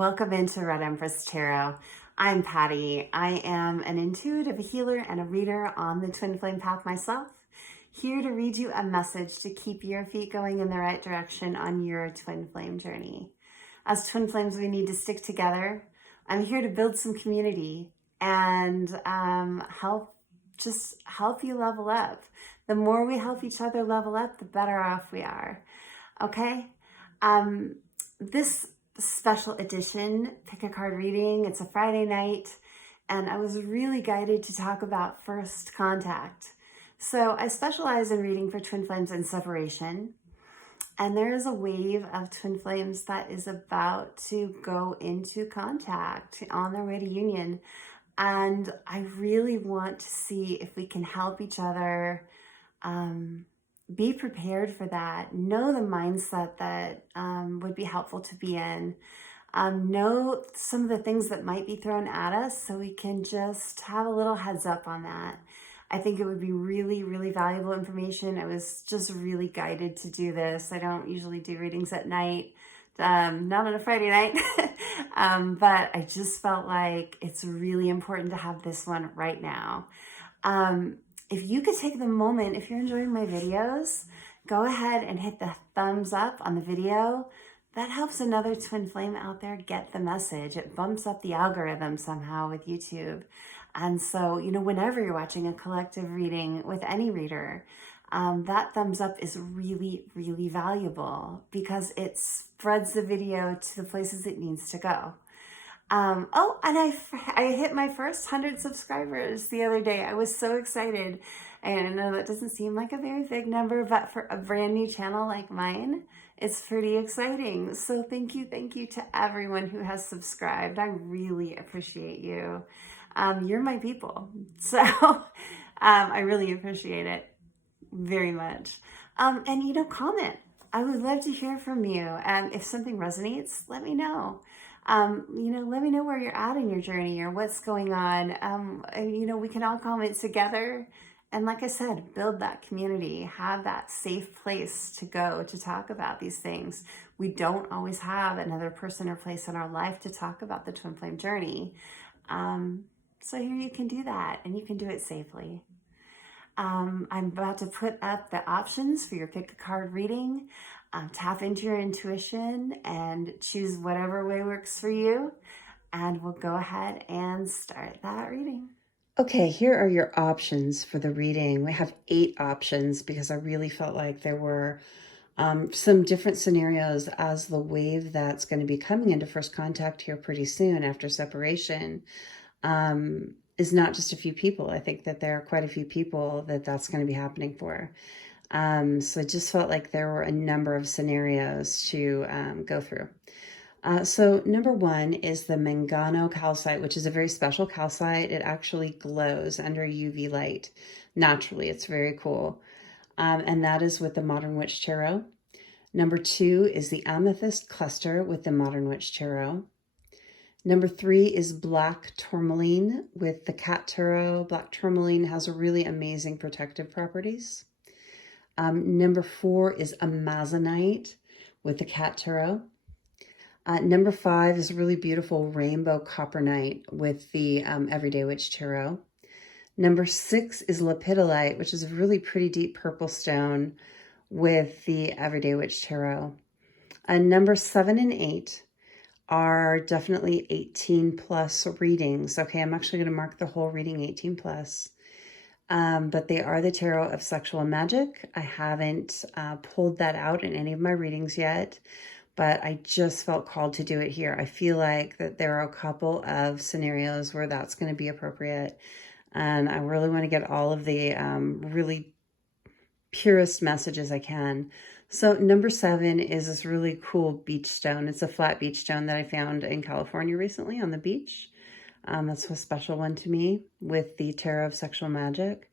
Welcome into Red Empress Tarot. I'm Patty. I am an intuitive healer and a reader on the Twin Flame path myself, here to read you a message to keep your feet going in the right direction on your Twin Flame journey. As Twin Flames, we need to stick together. I'm here to build some community and help you level up. The more we help each other level up, the better off we are. Okay? This special edition pick a card reading, it's a Friday night, and I was really guided to talk about first contact. So I specialize in reading for twin flames and separation, and there is a wave of twin flames that is about to go into contact on their way to union, and I really want to see if we can help each other be prepared for that. Know the mindset that would be helpful to be in. Know some of the things that might be thrown at us so we can just have a little heads up on that. I think it would be really, really valuable information. I was just really guided to do this. I don't usually do readings at night, not on a Friday night, but I just felt like it's really important to have this one right now. If you could take the moment, if you're enjoying my videos, go ahead and hit the thumbs up on the video. That helps another twin flame out there get the message. It bumps up the algorithm somehow with YouTube. And so, whenever you're watching a collective reading with any reader, that thumbs up is really, really valuable because it spreads the video to the places it needs to go. And I hit my first 100 subscribers the other day. I was so excited. And I know that doesn't seem like a very big number, but for a brand new channel like mine, it's pretty exciting. So thank you to everyone who has subscribed. I really appreciate you. You're my people. So I really appreciate it very much. And comment. I would love to hear from you. And if something resonates, let me know. Let me know where you're at in your journey or what's going on. We can all comment together. And like I said, build that community, have that safe place to go to talk about these things. We don't always have another person or place in our life to talk about the twin flame journey. So here you can do that, and you can do it safely. I'm about to put up the options for your pick a card reading. Tap into your intuition and choose whatever way works for you. And we'll go ahead and start that reading. Okay, here are your options for the reading. We have 8 options because I really felt like there were some different scenarios as the wave that's going to be coming into first contact here pretty soon after separation is not just a few people. I think that there are quite a few people that's going to be happening for. So I just felt like there were a number of scenarios to go through. So number 1 is the Mongano Calcite, which is a very special calcite. It actually glows under UV light naturally. It's very cool. And that is with the Modern Witch Tarot. Number 2 is the Amethyst cluster with the Modern Witch Tarot. Number 3 is Black Tourmaline with the Cat Tarot. Black Tourmaline has really amazing protective properties. Number 4 is Amazonite with the Cat Tarot. Number 5 is a really beautiful Rainbow Coppernite with the Everyday Witch Tarot. Number 6 is Lepidolite, which is a really pretty deep purple stone with the Everyday Witch Tarot. Number 7 and 8 are definitely 18 plus readings. Okay, I'm actually going to mark the whole reading 18 plus. But they are the Tarot of Sexual Magic. I haven't pulled that out in any of my readings yet, but I just felt called to do it here. I feel like that there are a couple of scenarios where that's going to be appropriate. And I really want to get all of the really purest messages I can. So number 7 is this really cool beach stone. It's a flat beach stone that I found in California recently on the beach. That's a special one to me with the Tarot of Sexual Magic.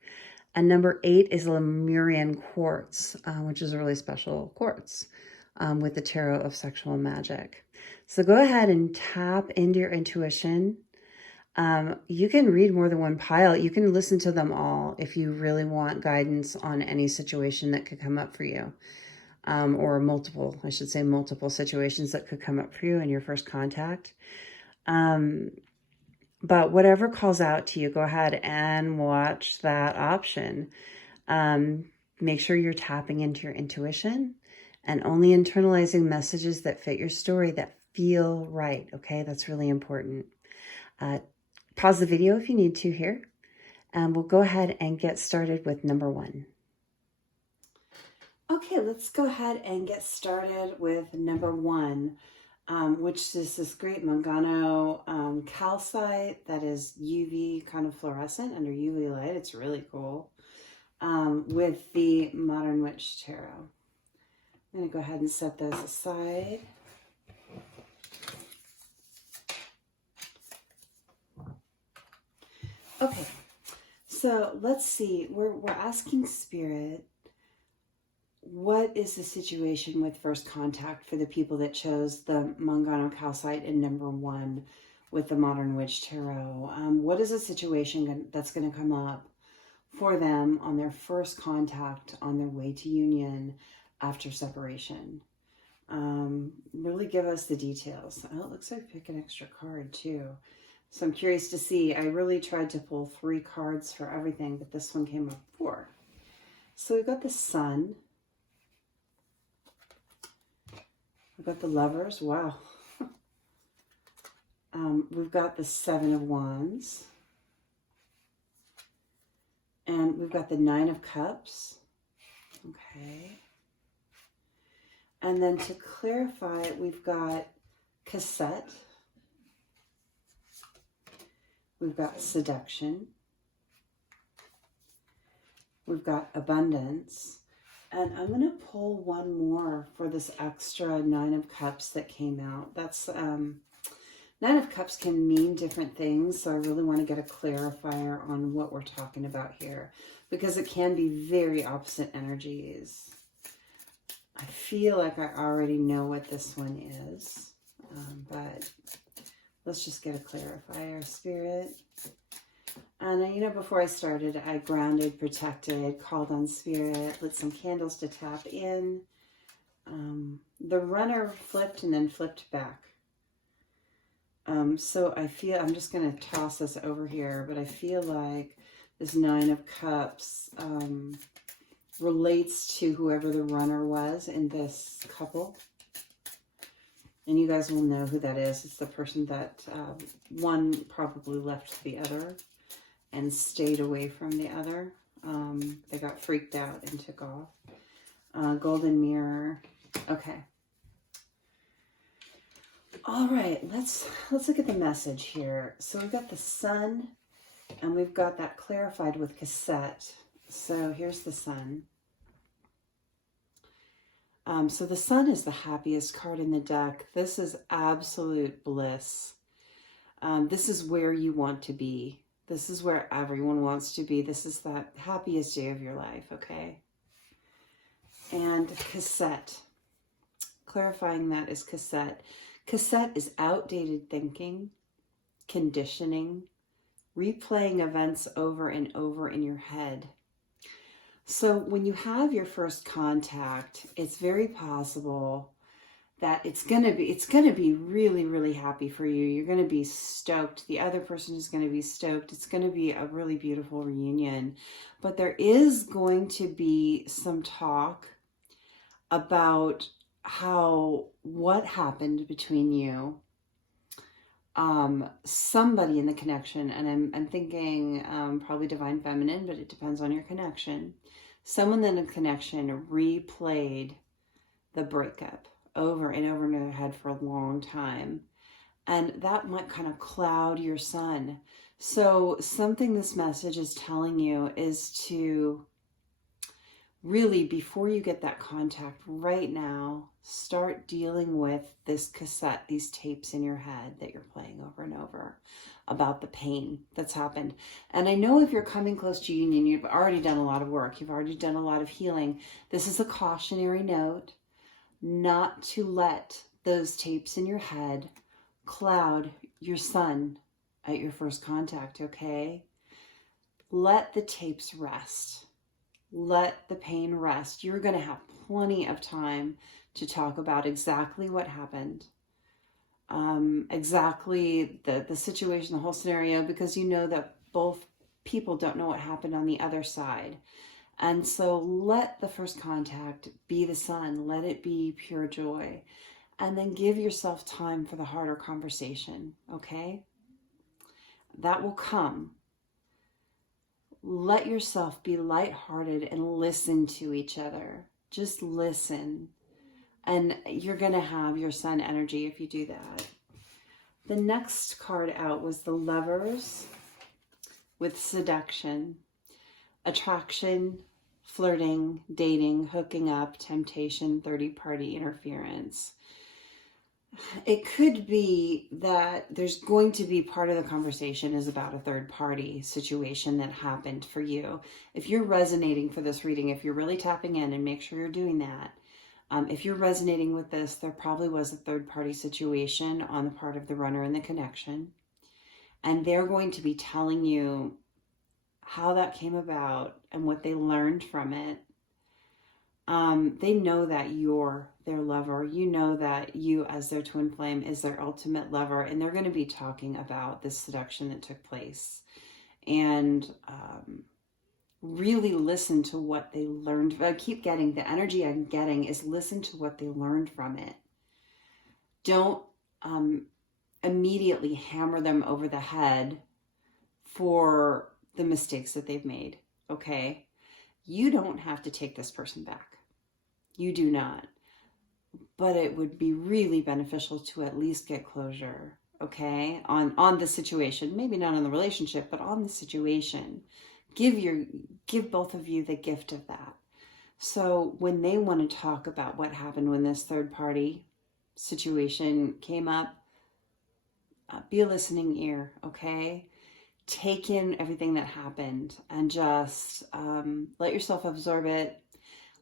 And number 8 is Lemurian Quartz, which is a really special quartz with the Tarot of Sexual Magic. So go ahead and tap into your intuition. You can read more than one pile. You can listen to them all if you really want guidance on any situation that could come up for you. or multiple, I should say multiple situations that could come up for you in your first contact. But whatever calls out to you, go ahead and watch that option. Make sure you're tapping into your intuition and only internalizing messages that fit your story, that feel right, okay? That's really important. Pause the video if you need to here, and we'll go ahead and get started with number 1. Okay, let's go ahead and get started with number 1, which is this great Mongano Calcite that is UV kind of fluorescent under UV light. It's really cool. With the Modern Witch Tarot. I'm going to go ahead and set those aside. Okay, so let's see. We're asking Spirit, what is the situation with first contact for the people that chose the Mongano Calcite in number 1 with the Modern Witch Tarot? What is the situation that's going to come up for them on their first contact on their way to union after separation? Really give us the details. Oh, it looks like pick an extra card too. So I'm curious to see. I really tried to pull 3 cards for everything, but this one came up 4. So we've got the Sun. We've got the Lovers. Wow. We've got the 7 of Wands. And we've got the 9 of Cups. Okay. And then to clarify, we've got Cassette. We've got Seduction. We've got Abundance. And I'm going to pull one more for this extra 9 of Cups that came out. That's 9 of Cups can mean different things, so I really want to get a clarifier on what we're talking about here, because it can be very opposite energies. I feel like I already know what this one is, but let's just get a clarifier, Spirit. And you know, before I started, I grounded, protected, called on Spirit, lit some candles to tap in. The runner flipped and then flipped back. So I feel, I'm just going to toss this over here, but I feel like this 9 of Cups relates to whoever the runner was in this couple. And you guys will know who that is. It's the person that one probably left the other and stayed away from the other. They got freaked out and took off. Golden Mirror. Okay. All right, let's look at the message here. So we've got the Sun, and we've got that clarified with Cassette. So here's the Sun. So the Sun is the happiest card in the deck. This is absolute bliss. This is where you want to be. This is where everyone wants to be. This is the happiest day of your life, okay? And Cassette. Clarifying that is Cassette. Cassette is outdated thinking, conditioning, replaying events over and over in your head. So when you have your first contact, it's very possible that it's gonna be really, really happy for you. You're gonna be stoked. The other person is gonna be stoked. It's gonna be a really beautiful reunion. But there is going to be some talk about what happened between you, somebody in the connection, and I'm thinking probably Divine Feminine, but it depends on your connection. Someone in the connection replayed the breakup over and over in their head for a long time, and that might kind of cloud your sun. So something this message is telling you is to really, before you get that contact right now, start dealing with this cassette, these tapes in your head that you're playing over and over about the pain that's happened. And I know if you're coming close to union, you've already done a lot of work. You've already done a lot of healing. This is a cautionary note not to let those tapes in your head cloud your sun at your first contact, okay? Let the tapes rest. Let the pain rest. You're going to have plenty of time to talk about exactly what happened, exactly the situation, the whole scenario, because you know that both people don't know what happened on the other side. And so let the first contact be the sun. Let it be pure joy. And then give yourself time for the harder conversation, okay? That will come. Let yourself be lighthearted and listen to each other. Just listen. And you're going to have your sun energy if you do that. The next card out was the Lovers with seduction, attraction, flirting, dating, hooking up, temptation, third-party interference. It could be that there's going to be part of the conversation is about a third party situation that happened for you. If you're resonating for this reading, if you're really tapping in, and make sure you're doing that, if you're resonating with this, there probably was a third party situation on the part of the runner in the connection. And they're going to be telling you how that came about and what they learned from it. They know that you're their lover. You know that you, as their twin flame, is their ultimate lover. And they're going to be talking about this seduction that took place. And really listen to what they learned. I keep getting, the energy I'm getting is listen to what they learned from it. Don't immediately hammer them over the head for the mistakes that they've made, okay? You don't have to take this person back. You do not. But it would be really beneficial to at least get closure, okay? On the situation. Maybe not on the relationship, but on the situation. Give both of you the gift of that. So when they want to talk about what happened when this third party situation came up, be a listening ear, okay? Take in everything that happened and just let yourself absorb it.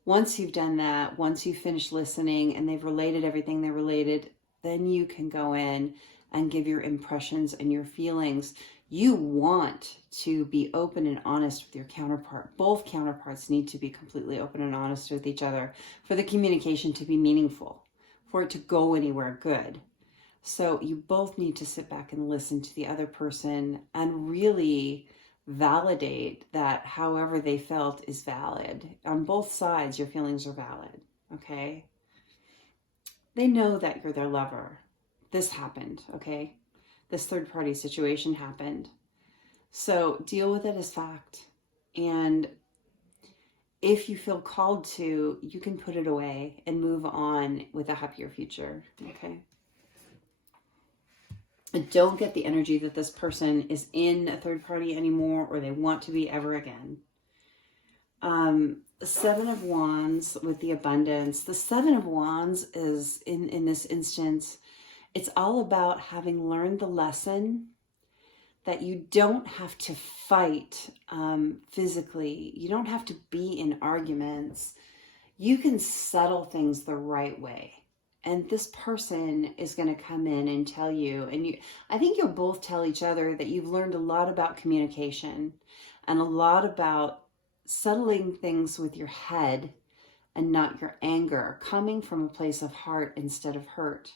Once you've done that, once you've finished listening and they've related everything they related, then you can go in and give your impressions and your feelings. You want to be open and honest with your counterpart. Both counterparts need to be completely open and honest with each other for the communication to be meaningful, for it to go anywhere good. So you both need to sit back and listen to the other person and really validate that however they felt is valid. On both sides, your feelings are valid, okay? They know that you're their lover. This happened, okay? This third party situation happened. So deal with it as fact. And if you feel called to, you can put it away and move on with a happier future, okay? And don't get the energy that this person is in a third party anymore or they want to be ever again. Seven of Wands with the abundance. The Seven of Wands is, in this instance, it's all about having learned the lesson that you don't have to fight physically. You don't have to be in arguments. You can settle things the right way. And this person is going to come in and tell you, and I think you'll both tell each other that you've learned a lot about communication and a lot about settling things with your head and not your anger, coming from a place of heart instead of hurt.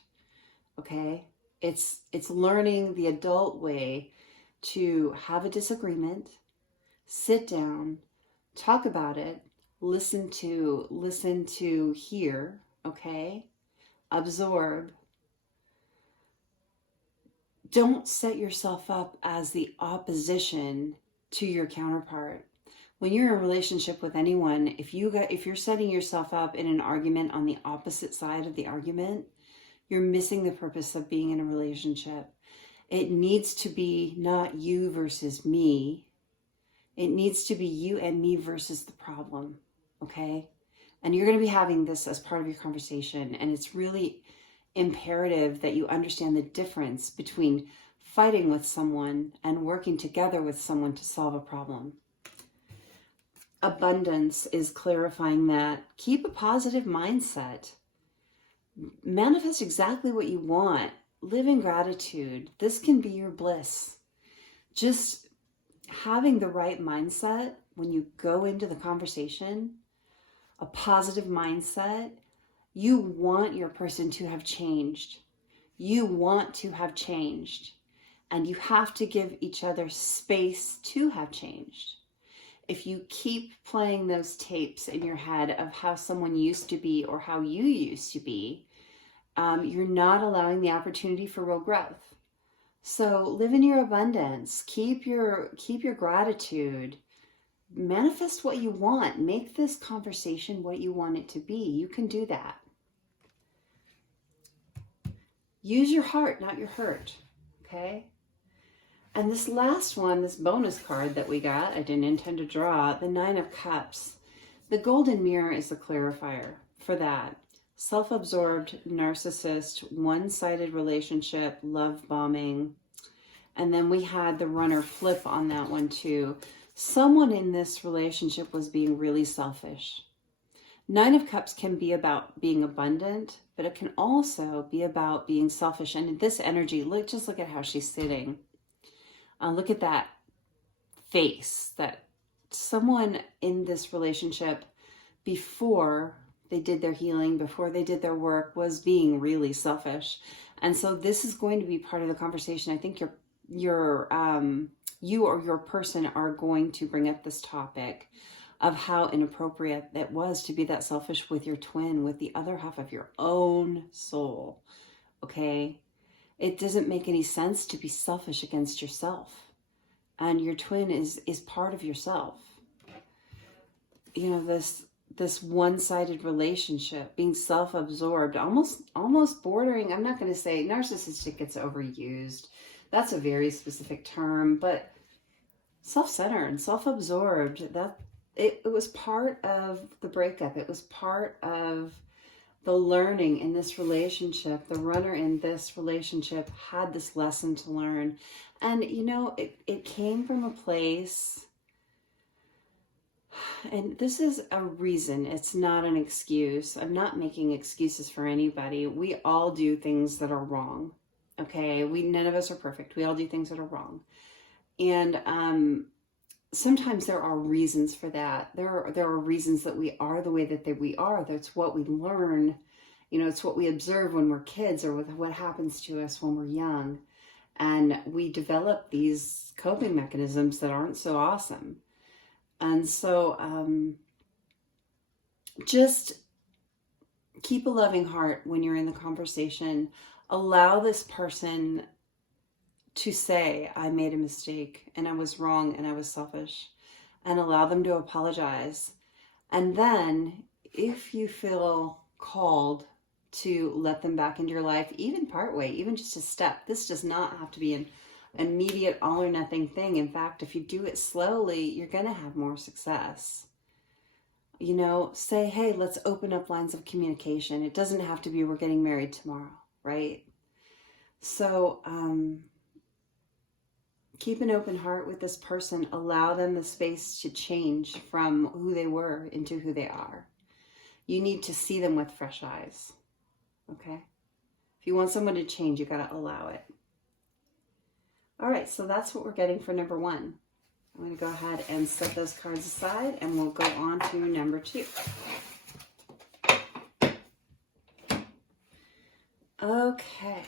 Okay? It's learning the adult way to have a disagreement, sit down, talk about it, listen to hear, okay? Absorb. Don't set yourself up as the opposition to your counterpart. When you're in a relationship with anyone, if you're setting yourself up in an argument on the opposite side of the argument, you're missing the purpose of being in a relationship. It needs to be not you versus me. It needs to be you and me versus the problem, okay? And you're going to be having this as part of your conversation. And it's really imperative that you understand the difference between fighting with someone and working together with someone to solve a problem. Abundance is clarifying that. Keep a positive mindset. Manifest exactly what you want. Live in gratitude. This can be your bliss. Just having the right mindset when you go into the conversation, a positive mindset, you want your person to have changed. You want to have changed. And you have to give each other space to have changed. If you keep playing those tapes in your head of how someone used to be or how you used to be, you're not allowing the opportunity for real growth. So live in your abundance. Keep your gratitude. Manifest what you want. Make this conversation what you want it to be. You can do that. Use your heart, not your hurt. Okay? And this last one, this bonus card that we got, I didn't intend to draw, the 9 of Cups. The golden mirror is the clarifier for that. Self-absorbed, narcissist, one-sided relationship, love bombing. And then we had the runner flip on that one too. Someone in this relationship was being really selfish. 9 of Cups can be about being abundant, but it can also be about being selfish. And in this energy, just look at how she's sitting. Look at that face, that someone in this relationship before they did their healing, before they did their work, was being really selfish. And so this is going to be part of the conversation. I think you or your person are going to bring up this topic of how inappropriate it was to be that selfish with your twin, with the other half of your own soul. Okay? It doesn't make any sense to be selfish against yourself. And your twin is part of yourself. You know, this one-sided relationship, being self-absorbed, almost bordering, I'm not going to say narcissistic gets overused. That's a very specific term, but self-centered, self-absorbed, that it was part of the breakup. It was part of the learning in this relationship. The runner in this relationship had this lesson to learn. And, you know, it came from a place, and this is a reason. It's not an excuse. I'm not making excuses for anybody. We all do things that are wrong. Okay? None of us are perfect. We all do things that are wrong. And sometimes there are reasons for that. There are reasons that we are the way that we are. That's what we learn. You know, it's what we observe when we're kids, or with what happens to us when we're young. And we develop these coping mechanisms that aren't so awesome. And so just keep a loving heart when you're in the conversation. Allow this person to say, I made a mistake and I was wrong and I was selfish, and allow them to apologize. And then if you feel called to let them back into your life, even partway, even just a step, this does not have to be an immediate all or nothing thing. In fact, if you do it slowly, you're going to have more success. You know, say, hey, let's open up lines of communication. It doesn't have to be we're getting married tomorrow, right? So, keep an open heart with this person. Allow them the space to change from who they were into who they are. You need to see them with fresh eyes. Okay? If you want someone to change, you got to allow it. All right, so that's what we're getting for number 1. I'm going to go ahead and set those cards aside, and we'll go on to number 2. Okay.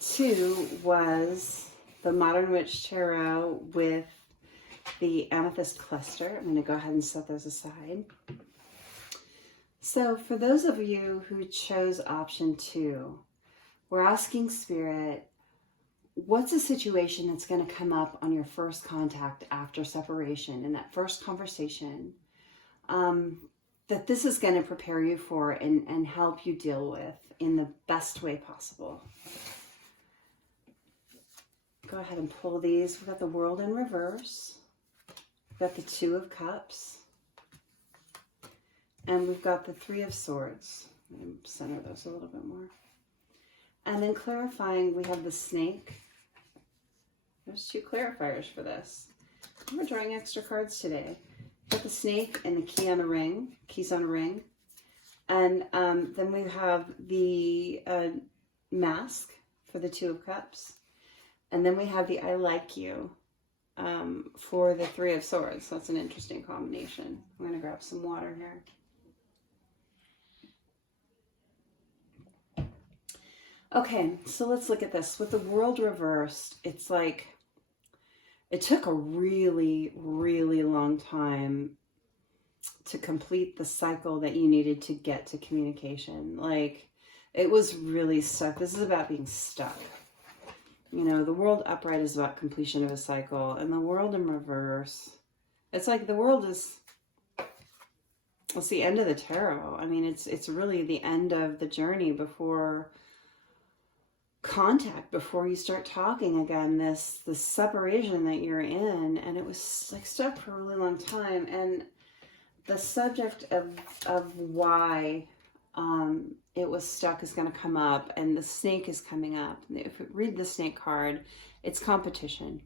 Two was the Modern Witch Tarot with the Amethyst cluster. I'm going to go ahead and set those aside. So for those of you who chose option 2, we're asking Spirit, what's a situation that's going to come up on your first contact after separation, in that first conversation, that this is going to prepare you for and help you deal with in the best way possible. Go ahead and pull these. We've got the World in reverse. We've got the 2 of Cups. And we've got the 3 of Swords. Let me center those a little bit more. And then clarifying, we have the Snake. There's 2 clarifiers for this. We're drawing extra cards today. We've got the Snake and the Key on the Ring. Keys on a Ring. And then we have the Mask for the Two of Cups. And then we have the I like you for the Three of Swords. That's an interesting combination. I'm going to grab some water here. Okay, so let's look at this. With the World reversed, it's like it took a really, really long time to complete the cycle that you needed to get to communication. Like, it was really stuck. This is about being stuck. You know, the World upright is about completion of a cycle, and the World in reverse, it's like the World is, it's the end of the tarot. I mean, it's really the end of the journey before contact, before you start talking again, this separation that you're in. And it was like stuck for a really long time. And the subject of why it was stuck is going to come up, and the snake is coming up. If you read the snake card, it's competition,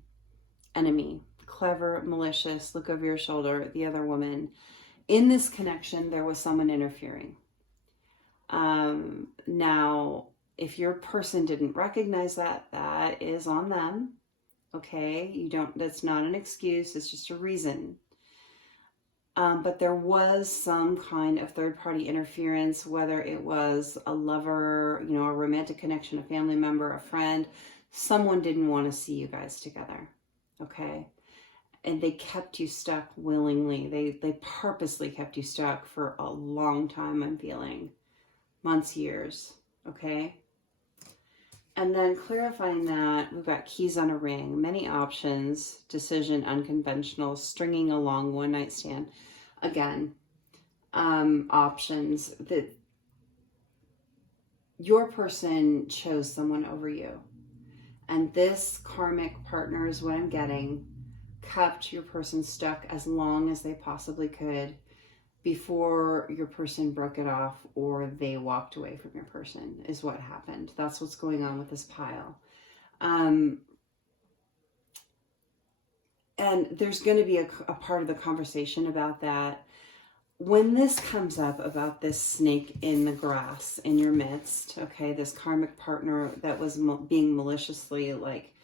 enemy, clever, malicious, look over your shoulder, the other woman. In this connection, there was someone interfering. Now, if your person didn't recognize that, that is on them. Okay, that's not an excuse, it's just a reason. But there was some kind of third-party interference, whether it was a lover, you know, a romantic connection, a family member, a friend. Someone didn't want to see you guys together, okay? And they kept you stuck willingly. They purposely kept you stuck for a long time, I'm feeling. Months, years, okay? And then clarifying that, we've got keys on a ring, many options, decision, unconventional, stringing along, one night stand. Again, options that your person chose someone over you. And this karmic partner is what I'm getting, kept your person stuck as long as they possibly could before your person broke it off or they walked away from your person, is what happened. That's what's going on with this pile. And there's going to be a part of the conversation about that. When this comes up about this snake in the grass in your midst, okay, this karmic partner that was being maliciously like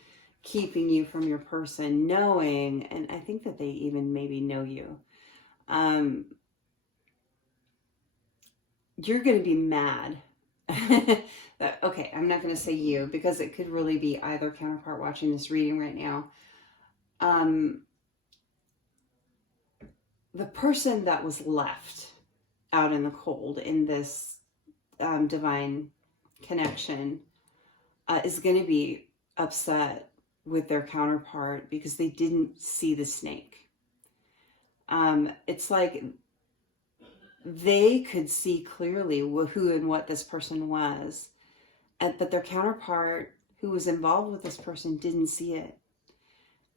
keeping you from your person, knowing, and I think that they even maybe know you, you're going to be mad. That, okay, I'm not going to say you, because it could really be either counterpart watching this reading right now. The person that was left out in the cold in this divine connection is going to be upset with their counterpart because they didn't see the snake. It's like they could see clearly who and what this person was, but their counterpart who was involved with this person didn't see it.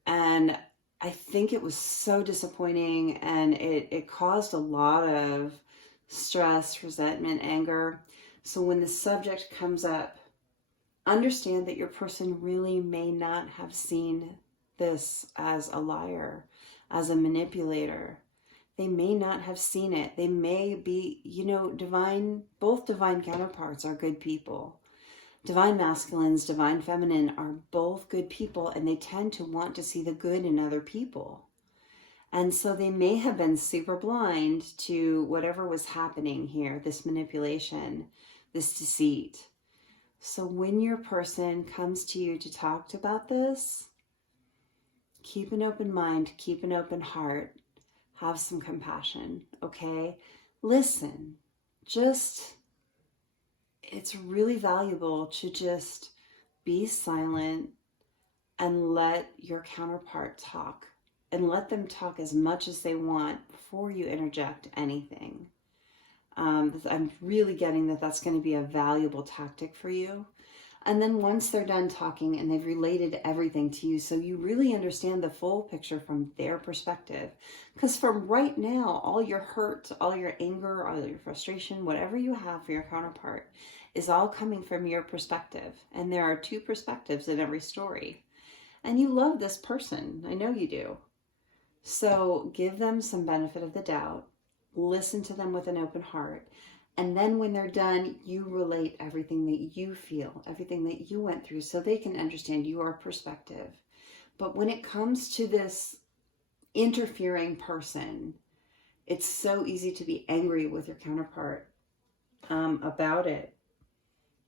And I think it was so disappointing, and it caused a lot of stress, resentment, anger. So when the subject comes up, understand that your person really may not have seen this as a liar, as a manipulator. They may not have seen it. They may be, you know, both divine counterparts are good people. Divine masculines, divine feminine are both good people, and they tend to want to see the good in other people. And so they may have been super blind to whatever was happening here, this manipulation, this deceit. So when your person comes to you to talk about this, keep an open mind, keep an open heart. Have some compassion, okay? Listen, it's really valuable to just be silent and let your counterpart talk, and let them talk as much as they want before you interject anything. I'm really getting that that's going to be a valuable tactic for you. And then once they're done talking and they've related everything to you, so you really understand the full picture from their perspective. Because from right now, all your hurt, all your anger, all your frustration, whatever you have for your counterpart is all coming from your perspective. And there are two perspectives in every story. And you love this person. I know you do. So give them some benefit of the doubt. Listen to them with an open heart. And then when they're done, you relate everything that you feel, everything that you went through, so they can understand your perspective. But when it comes to this interfering person, it's so easy to be angry with your counterpart about it.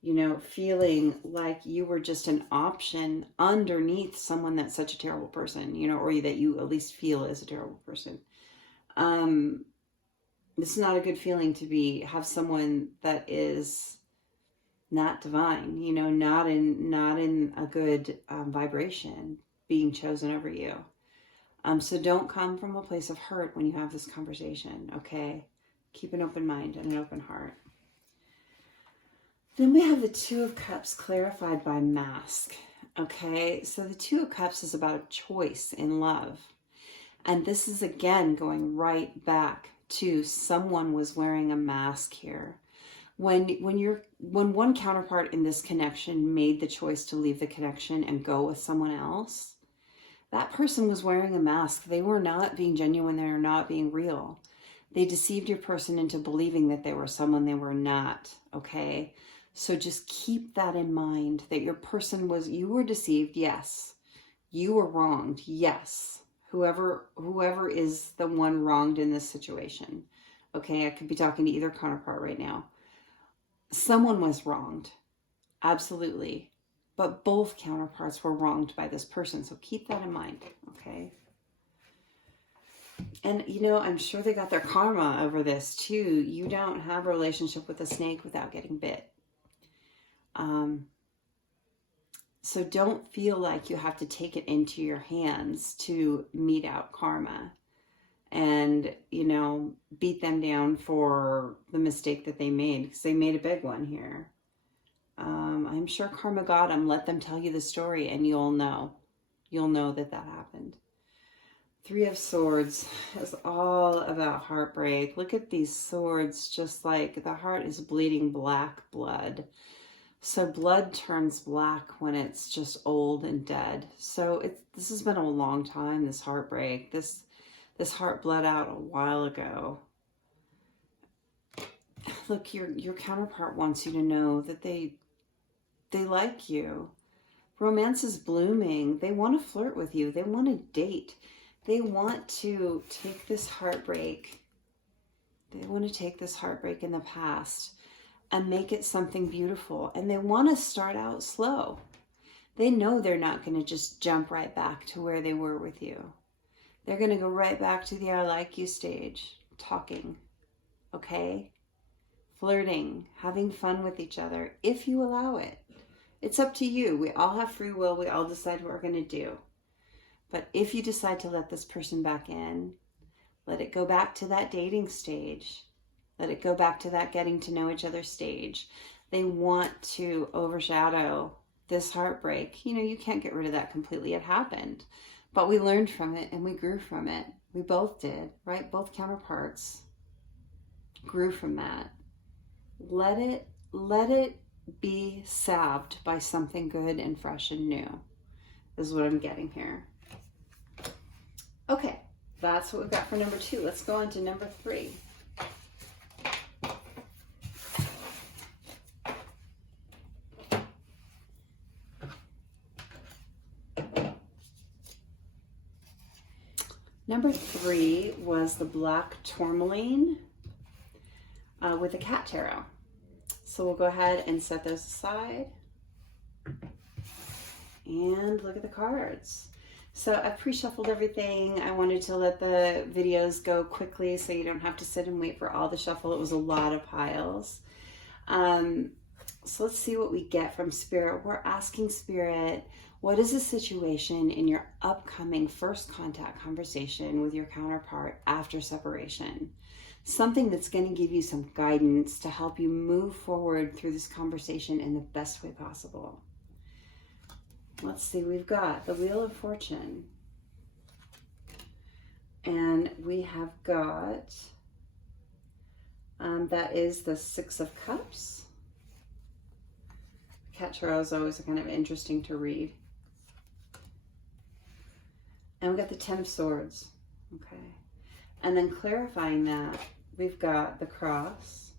You know, feeling like you were just an option underneath someone that's such a terrible person, you know, or that you at least feel is a terrible person. It's not a good feeling to have someone that is not divine, you know, not in a good vibration being chosen over you. So don't come from a place of hurt when you have this conversation, okay? Keep an open mind and an open heart. Then we have the Two of Cups clarified by mask, okay? So the Two of Cups is about choice in love. And this is again going right back to someone was wearing a mask here. When one counterpart in this connection made the choice to leave the connection and go with someone else, that person was wearing a mask. They were not being genuine. They were not being real. They deceived your person into believing that they were someone they were not, okay? So just keep that in mind, that your person you were deceived, yes. You were wronged, yes. Whoever is the one wronged in this situation, okay? I could be talking to either counterpart right now. Someone was wronged, absolutely. But both counterparts were wronged by this person. So keep that in mind, okay? And, you know, I'm sure they got their karma over this too. You don't have a relationship with a snake without getting bit. So don't feel like you have to take it into your hands to mete out karma and, you know, beat them down for the mistake that they made, because they made a big one here. I'm sure karma got them. Let them tell you the story and you'll know. You'll know that happened. Three of Swords is all about heartbreak. Look at these swords, just like the heart is bleeding black blood. So blood turns black when it's just old and dead. So this has been a long time, this heartbreak. This heart bled out a while ago. Look, your counterpart wants you to know that they like you. Romance is blooming. They want to flirt with you. They want to date. They want to take this heartbreak. They want to take this heartbreak in the past and make it something beautiful. And they want to start out slow. They know they're not going to just jump right back to where they were with you. They're going to go right back to the I like you stage, talking, okay? Flirting, having fun with each other, if you allow it. It's up to you. We all have free will. We all decide what we're going to do. But if you decide to let this person back in, let it go back to that dating stage. Let it go back to that getting to know each other stage. They want to overshadow this heartbreak. You know, you can't get rid of that completely. It happened. But we learned from it and we grew from it. We both did, right? Both counterparts grew from that. Let it be salved by something good and fresh and new, is what I'm getting here. Okay, that's what we've got for number 2. Let's go on to number 3. Number 3 was the Black Tourmaline with the Cat Tarot. So we'll go ahead and set those aside and look at the cards. So I've pre-shuffled everything. I wanted to let the videos go quickly so you don't have to sit and wait for all the shuffle. It was a lot of piles. So let's see what we get from Spirit. We're asking Spirit, what is the situation in your upcoming first contact conversation with your counterpart after separation? Something that's going to give you some guidance to help you move forward through this conversation in the best way possible. Let's see, we've got the Wheel of Fortune. And we have got, that is the Six of Cups. Cat Tarot is always kind of interesting to read. And we've got the Ten of Swords, okay. And then clarifying that, we've got the Cross,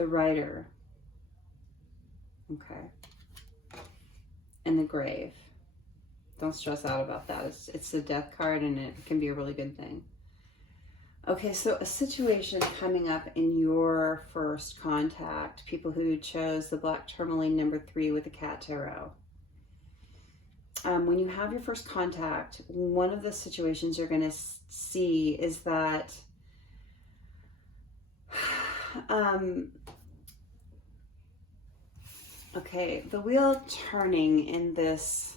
the Rider. Okay. And the Grave. Don't stress out about that. It's the Death card, and it can be a really good thing. Okay, so a situation coming up in your first contact, people who chose the Black Tourmaline number 3 with the Cat Tarot. When you have your first contact, one of the situations you're going to see is that okay, the wheel turning in this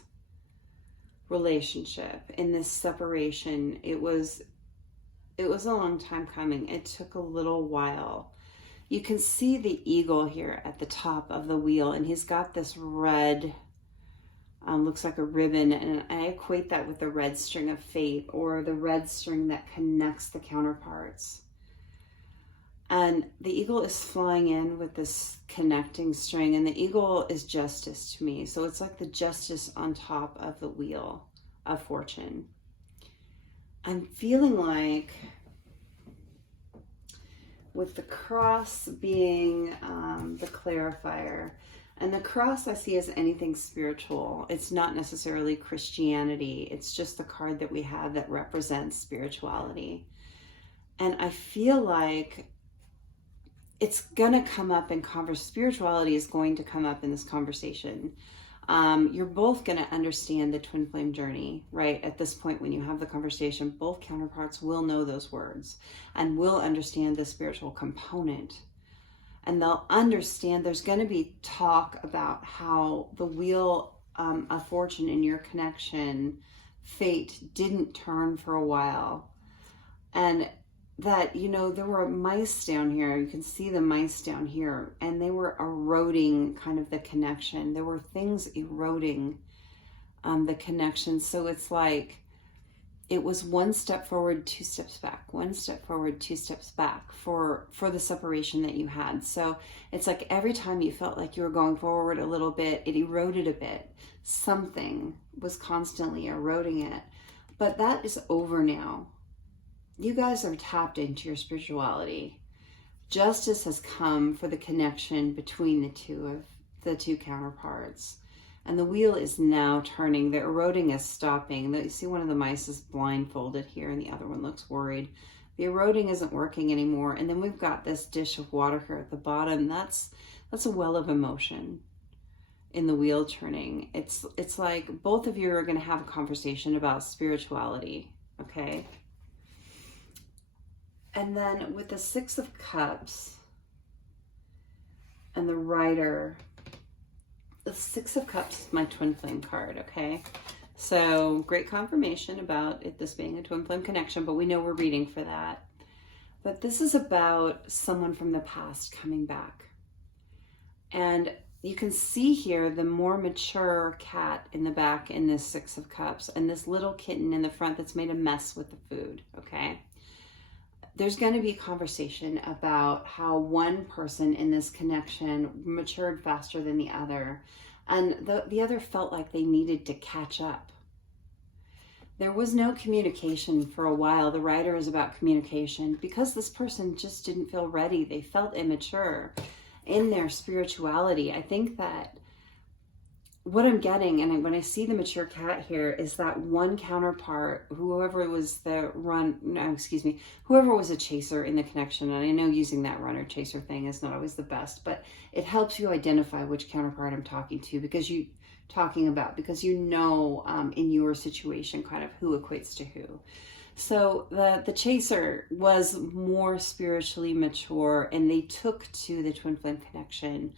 relationship, in this separation, it was a long time coming. It took a little while. You can see the eagle here at the top of the wheel, and he's got this red, looks like a ribbon, and I equate that with the red string of fate, or the red string that connects the counterparts. And the eagle is flying in with this connecting string, and the eagle is justice to me. So it's like the justice on top of the wheel of fortune. I'm feeling like with the cross being the clarifier, and the cross I see as anything spiritual. It's not necessarily Christianity. It's just the card that we have that represents spirituality. And I feel like it's going to come up in conversation. Spirituality is going to come up in this conversation. You're both going to understand the twin flame journey, right? At this point, when you have the conversation, both counterparts will know those words and will understand the spiritual component. And they'll understand there's going to be talk about how the wheel of fortune in your connection, fate, didn't turn for a while. And that, you know, there were mice down here. You can see the mice down here, and they were eroding kind of the connection. There were things eroding the connection. So it's like it was one step forward, 2 steps back, 1 step forward, 2 steps back for the separation that you had. So it's like every time you felt like you were going forward a little bit, it eroded a bit. Something was constantly eroding it. But that is over now. You guys are tapped into your spirituality. Justice has come for the connection between the two counterparts. And the wheel is now turning. The eroding is stopping. You see one of the mice is blindfolded here, and the other one looks worried. The eroding isn't working anymore. And then we've got this dish of water here at the bottom. That's a well of emotion in the wheel turning. It's like both of you are going to have a conversation about spirituality, okay? And then with the 6 of Cups and the Rider, the 6 of Cups is my twin flame card, okay? So great confirmation about this being a twin flame connection, but we know we're reading for that. But this is about someone from the past coming back. And you can see here the more mature cat in the back in this 6 of Cups, and this little kitten in the front that's made a mess with the food, okay? There's going to be a conversation about how one person in this connection matured faster than the other, and the other felt like they needed to catch up. There was no communication for a while. The Rider is about communication because this person just didn't feel ready. They felt immature in their spirituality. I think that what I'm getting, and when I see the mature cat here, is that one counterpart, whoever was a chaser in the connection, and I know using that runner chaser thing is not always the best, but it helps you identify which counterpart I'm talking to, because you know in your situation kind of who equates to who. So the chaser was more spiritually mature, and they took to the twin flame connection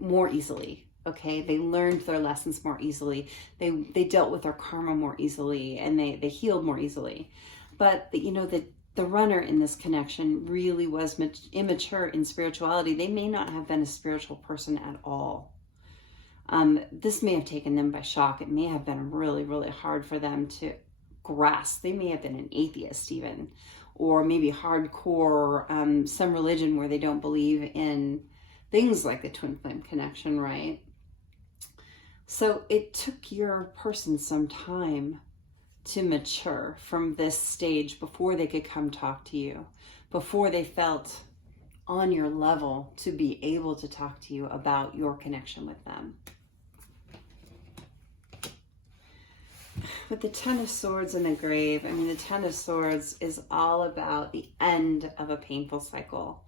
more easily. Okay, they learned their lessons more easily. They dealt with their karma more easily, and they healed more easily. But the runner in this connection really was immature in spirituality. They may not have been a spiritual person at all. This may have taken them by shock. It may have been really, really hard for them to grasp. They may have been an atheist even, or maybe hardcore, some religion where they don't believe in things like the twin flame connection, right? So it took your person some time to mature from this stage before they could come talk to you, before they felt on your level to be able to talk to you about your connection with them. With the Ten of Swords and the Grave, I mean, the Ten of Swords is all about the end of a painful cycle.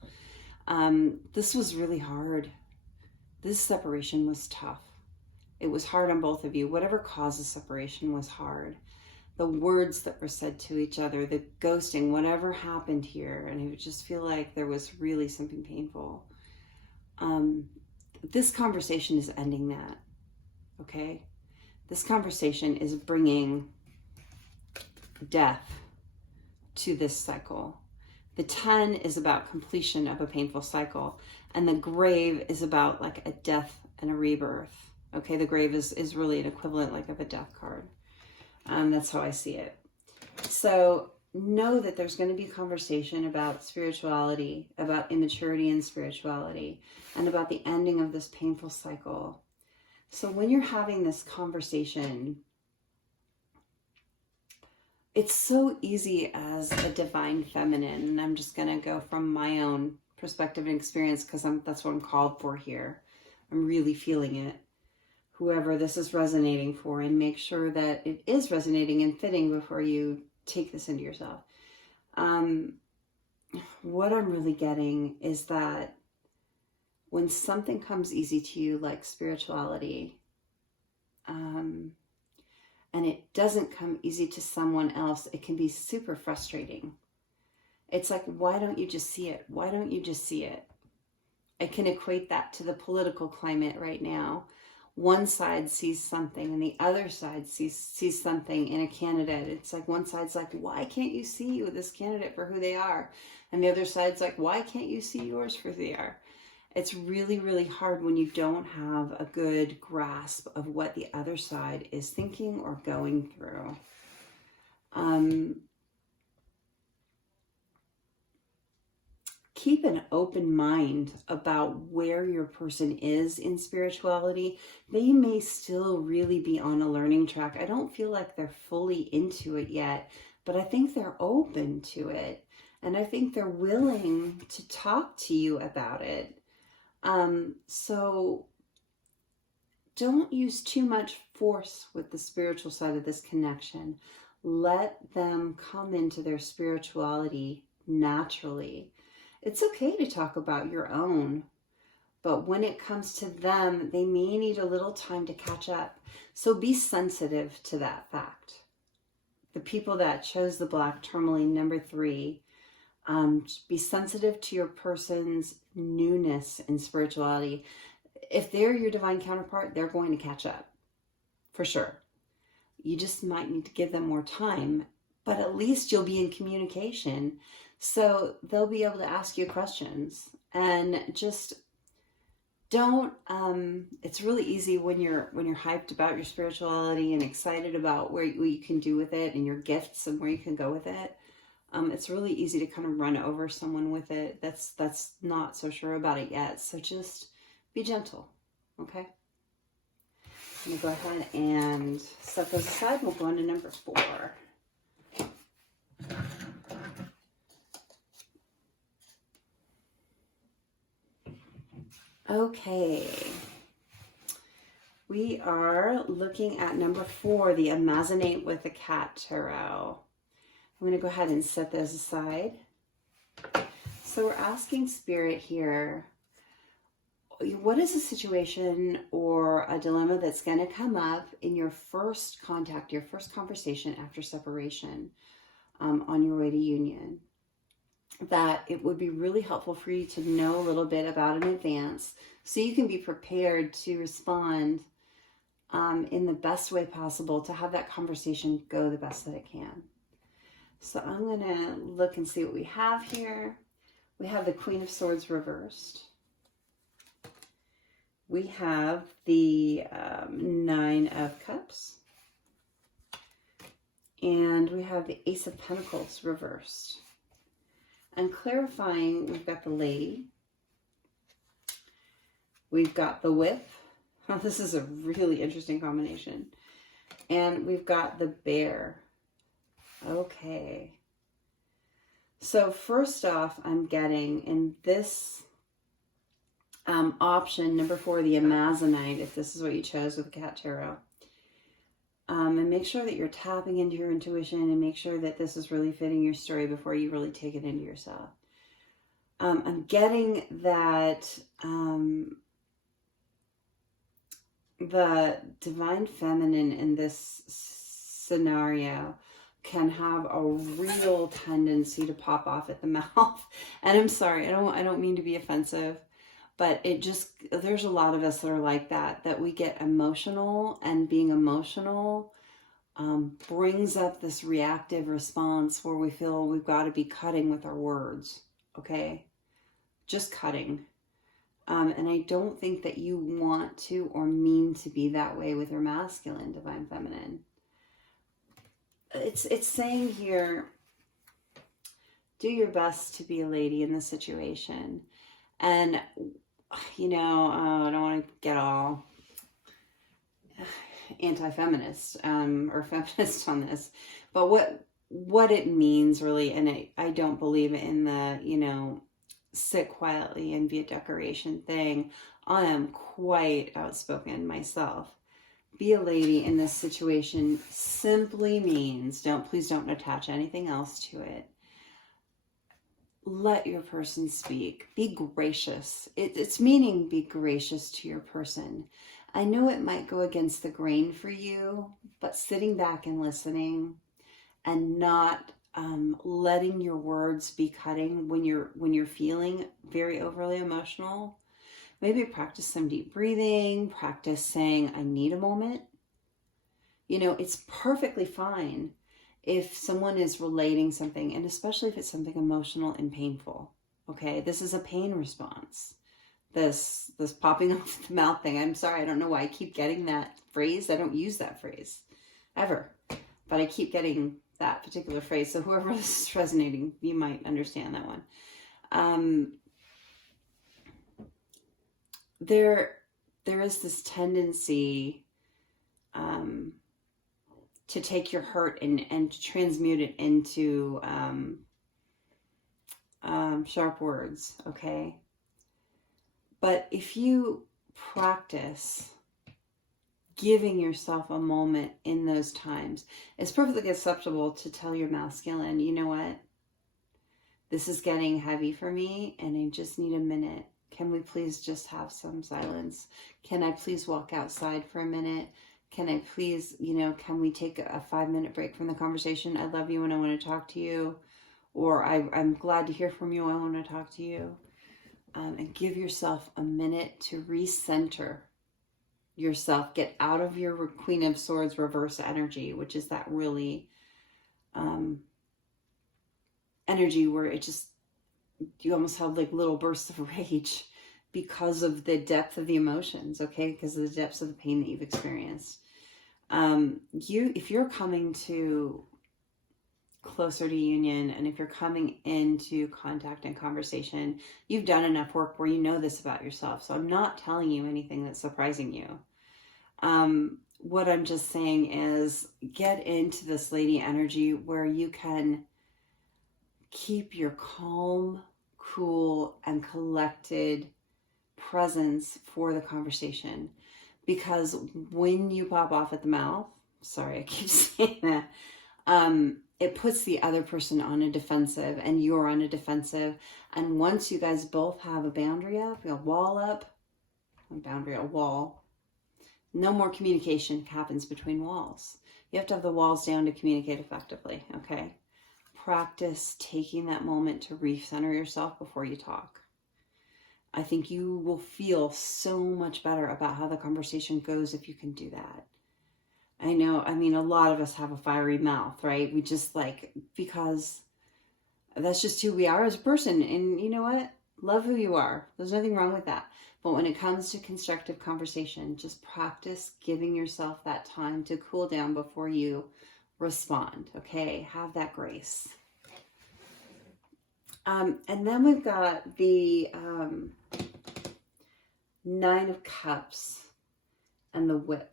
This was really hard. This separation was tough. It was hard on both of you. Whatever caused the separation was hard. The words that were said to each other, the ghosting, whatever happened here, and it would just feel like there was really something painful. This conversation is ending that, okay? This conversation is bringing death to this cycle. The 10 is about completion of a painful cycle, and the Grave is about like a death and a rebirth. Okay, the Grave is really an equivalent like of a death card. That's how I see it. So know that there's going to be a conversation about spirituality, about immaturity in spirituality, and about the ending of this painful cycle. So when you're having this conversation, it's so easy as a divine feminine, and I'm just going to go from my own perspective and experience because that's what I'm called for here. I'm really feeling it. Whoever this is resonating for, and make sure that it is resonating and fitting before you take this into yourself. What I'm really getting is that when something comes easy to you, like spirituality, and it doesn't come easy to someone else, it can be super frustrating. It's like, why don't you just see it? Why don't you just see it? I can equate that to the political climate right now. One side sees something and the other side sees something in a candidate. It's like one side's like, why can't you see this candidate for who they are? And the other side's like, why can't you see yours for who they are? It's really, really hard when you don't have a good grasp of what the other side is thinking or going through. Keep an open mind about where your person is in spirituality. They may still really be on a learning track. I don't feel like they're fully into it yet, but I think they're open to it. And I think they're willing to talk to you about it. So don't use too much force with the spiritual side of this connection. Let them come into their spirituality naturally. It's okay to talk about your own, but when it comes to them, they may need a little time to catch up. So be sensitive to that fact. The people that chose the Black Tourmaline, number 3, be sensitive to your person's newness in spirituality. If they're your divine counterpart, they're going to catch up, for sure. You just might need to give them more time, but at least you'll be in communication. So they'll be able to ask you questions, and just don't, it's really easy when you're hyped about your spirituality and excited about what you can do with it and your gifts and where you can go with it. It's really easy to kind of run over someone with it that's not so sure about it yet. So just be gentle, okay? I'm gonna go ahead and set those aside. We'll go into number 4. Okay, we are looking at number 4, the Amazonate with the Cat Tarot. I'm going to go ahead and set those aside. So we're asking Spirit here, what is a situation or a dilemma that's going to come up in your first contact, your first conversation after separation, on your way to union? That it would be really helpful for you to know a little bit about in advance so you can be prepared to respond in the best way possible to have that conversation go the best that it can. So I'm going to look and see what we have here. We have the Queen of Swords reversed. We have the 9 of Cups. And we have the Ace of Pentacles reversed. And clarifying, we've got the Lady. We've got the Whip. Oh, this is a really interesting combination. And we've got the Bear. Okay. So first off, I'm getting in this option, number 4, the Amazonite, if this is what you chose with the Cat Tarot. And make sure that you're tapping into your intuition, and make sure that this is really fitting your story before you really take it into yourself. I'm getting that the divine feminine in this scenario can have a real tendency to pop off at the mouth. And I'm sorry, I don't mean to be offensive, but there's a lot of us that are like that we get emotional, and being emotional brings up this reactive response where we feel we've got to be cutting with our words, okay? Just cutting. And I don't think that you want to or mean to be that way with your masculine divine feminine. It's saying here, do your best to be a lady in this situation. And, you know, I don't want to get all anti-feminist or feminist on this, but what it means really, and I don't believe in the, you know, sit quietly and be a decoration thing. I am quite outspoken myself. Be a lady in this situation simply means, please don't attach anything else to it. Let your person speak. Be gracious. It's meaning be gracious to your person. I know it might go against the grain for you, but sitting back and listening and not letting your words be cutting when you're feeling very overly emotional. Maybe practice some deep breathing, practice saying, I need a moment. You know, it's perfectly fine if someone is relating something, and especially if it's something emotional and painful. Okay, this is a pain response. This popping off the mouth thing. I'm sorry, I don't know why I keep getting that phrase. I don't use that phrase ever, but I keep getting that particular phrase. So whoever this is resonating, you might understand that one. There is this tendency to take your hurt and to transmute it into sharp words, okay? But if you practice giving yourself a moment in those times, it's perfectly acceptable to tell your masculine, you know what? This is getting heavy for me and I just need a minute. Can we please just have some silence? Can I please walk outside for a minute? Can I please, you know, can we take a 5-minute break from the conversation? I love you and I want to talk to you. Or I'm glad to hear from you. I want to talk to you. And give yourself a minute to recenter yourself. Get out of your Queen of Swords reverse energy, which is that really energy where it just, you almost have like little bursts of rage because of the depth of the emotions, okay? Because of the depths of the pain that you've experienced. If you're coming to closer to union, and if you're coming into contact and conversation, you've done enough work where you know this about yourself. So I'm not telling you anything that's surprising you. What I'm just saying is get into this lady energy where you can keep your calm, cool, and collected presence for the conversation. Because when you pop off at the mouth, sorry, I keep saying that, it puts the other person on a defensive and you're on a defensive. And once you guys both have a boundary up, a wall up, a wall, no more communication happens between walls. You have to have the walls down to communicate effectively, okay? Practice taking that moment to recenter yourself before you talk. I think you will feel so much better about how the conversation goes if you can do that. I know, I mean, a lot of us have a fiery mouth, right? We just because that's just who we are as a person. And you know what? Love who you are. There's nothing wrong with that. But when it comes to constructive conversation, just practice giving yourself that time to cool down before you respond, okay? Have that grace. And then we've got the 9 of Cups and the Whip.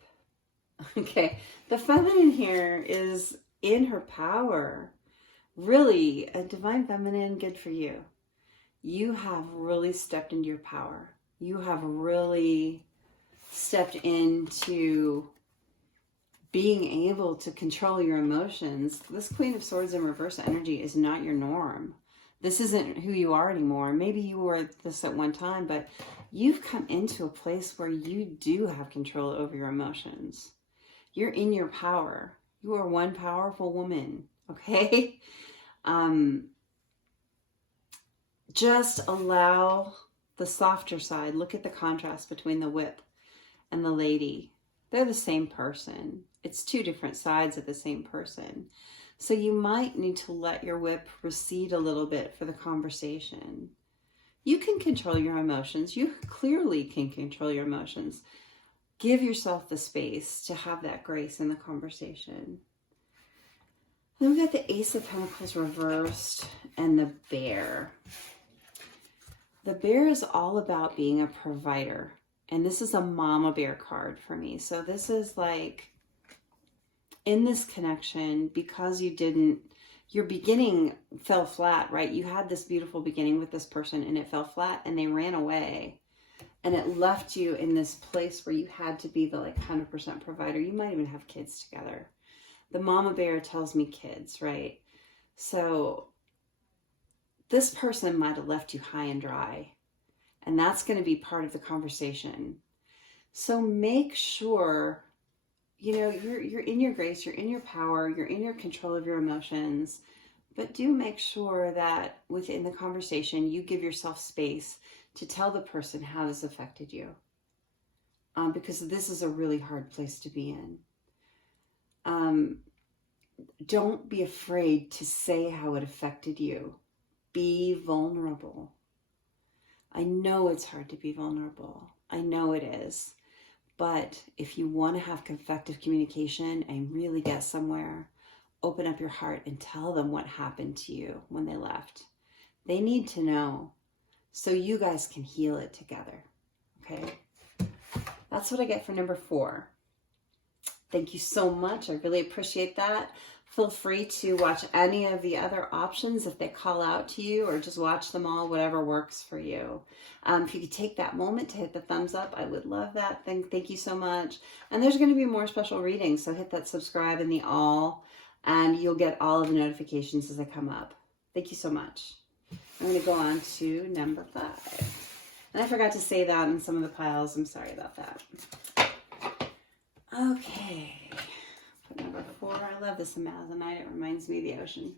Okay, the feminine here is in her power, really, a divine feminine, good for you. You have really stepped into your power. You have really stepped into being able to control your emotions. This Queen of Swords in reverse energy is not your norm. This isn't who you are anymore. Maybe you were this at one time, but you've come into a place where you do have control over your emotions. You're in your power. You are one powerful woman, okay? Just allow the softer side. Look at the contrast between the whip and the lady. They're the same person. It's two different sides of the same person. So you might need to let your whip recede a little bit for the conversation. You can control your emotions. You clearly can control your emotions. Give yourself the space to have that grace in the conversation. Then we got the Ace of Pentacles reversed and the Bear. The Bear is all about being a provider. And this is a Mama Bear card for me. So this is like, in this connection, because your beginning fell flat, right? You had this beautiful beginning with this person and it fell flat and they ran away. And it left you in this place where you had to be the 100% provider. You might even have kids together. The Mama Bear tells me kids, right? So this person might have left you high and dry. And that's going to be part of the conversation. So make sure, you're in your grace, you're in your power, you're in your control of your emotions. But do make sure that within the conversation, you give yourself space to tell the person how this affected you. Because this is a really hard place to be in. Don't be afraid to say how it affected you. Be vulnerable. I know it's hard to be vulnerable. I know it is. But if you want to have effective communication and really get somewhere, open up your heart and tell them what happened to you when they left. They need to know so you guys can heal it together. Okay? That's what I get for number 4. Thank you so much. I really appreciate that. Feel free to watch any of the other options if they call out to you, or just watch them all, whatever works for you. If you could take that moment to hit the thumbs up, I would love that. Thank you so much. And there's going to be more special readings, so hit that subscribe and the all, and you'll get all of the notifications as they come up. Thank you so much. I'm going to go on to number 5. And I forgot to say that in some of the piles. I'm sorry about that. Okay. Number 4, I love this Amazonite. It reminds me of the ocean.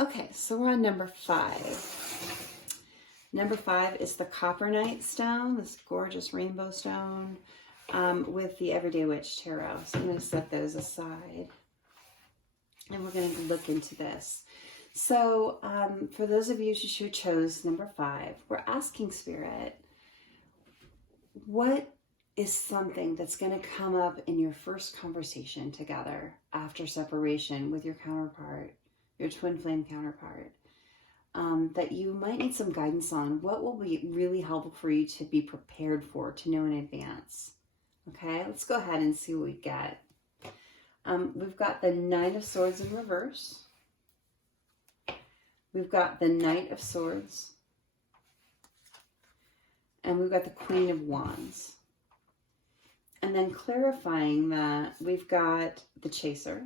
Okay, so we're on number 5. Number 5 is the Coppernite stone, this gorgeous rainbow stone, with the Everyday Witch Tarot. So I'm going to set those aside. And we're going to look into this. So for those of you who chose number 5, we're asking Spirit, what is something that's going to come up in your first conversation together after separation with your counterpart, your twin flame counterpart, that you might need some guidance on? What will be really helpful for you to be prepared for, to know in advance? Okay, let's go ahead and see what we get. We've got the Nine of Swords in reverse. We've got the Knight of Swords. And we've got the Queen of Wands. And then clarifying that, we've got the Chaser.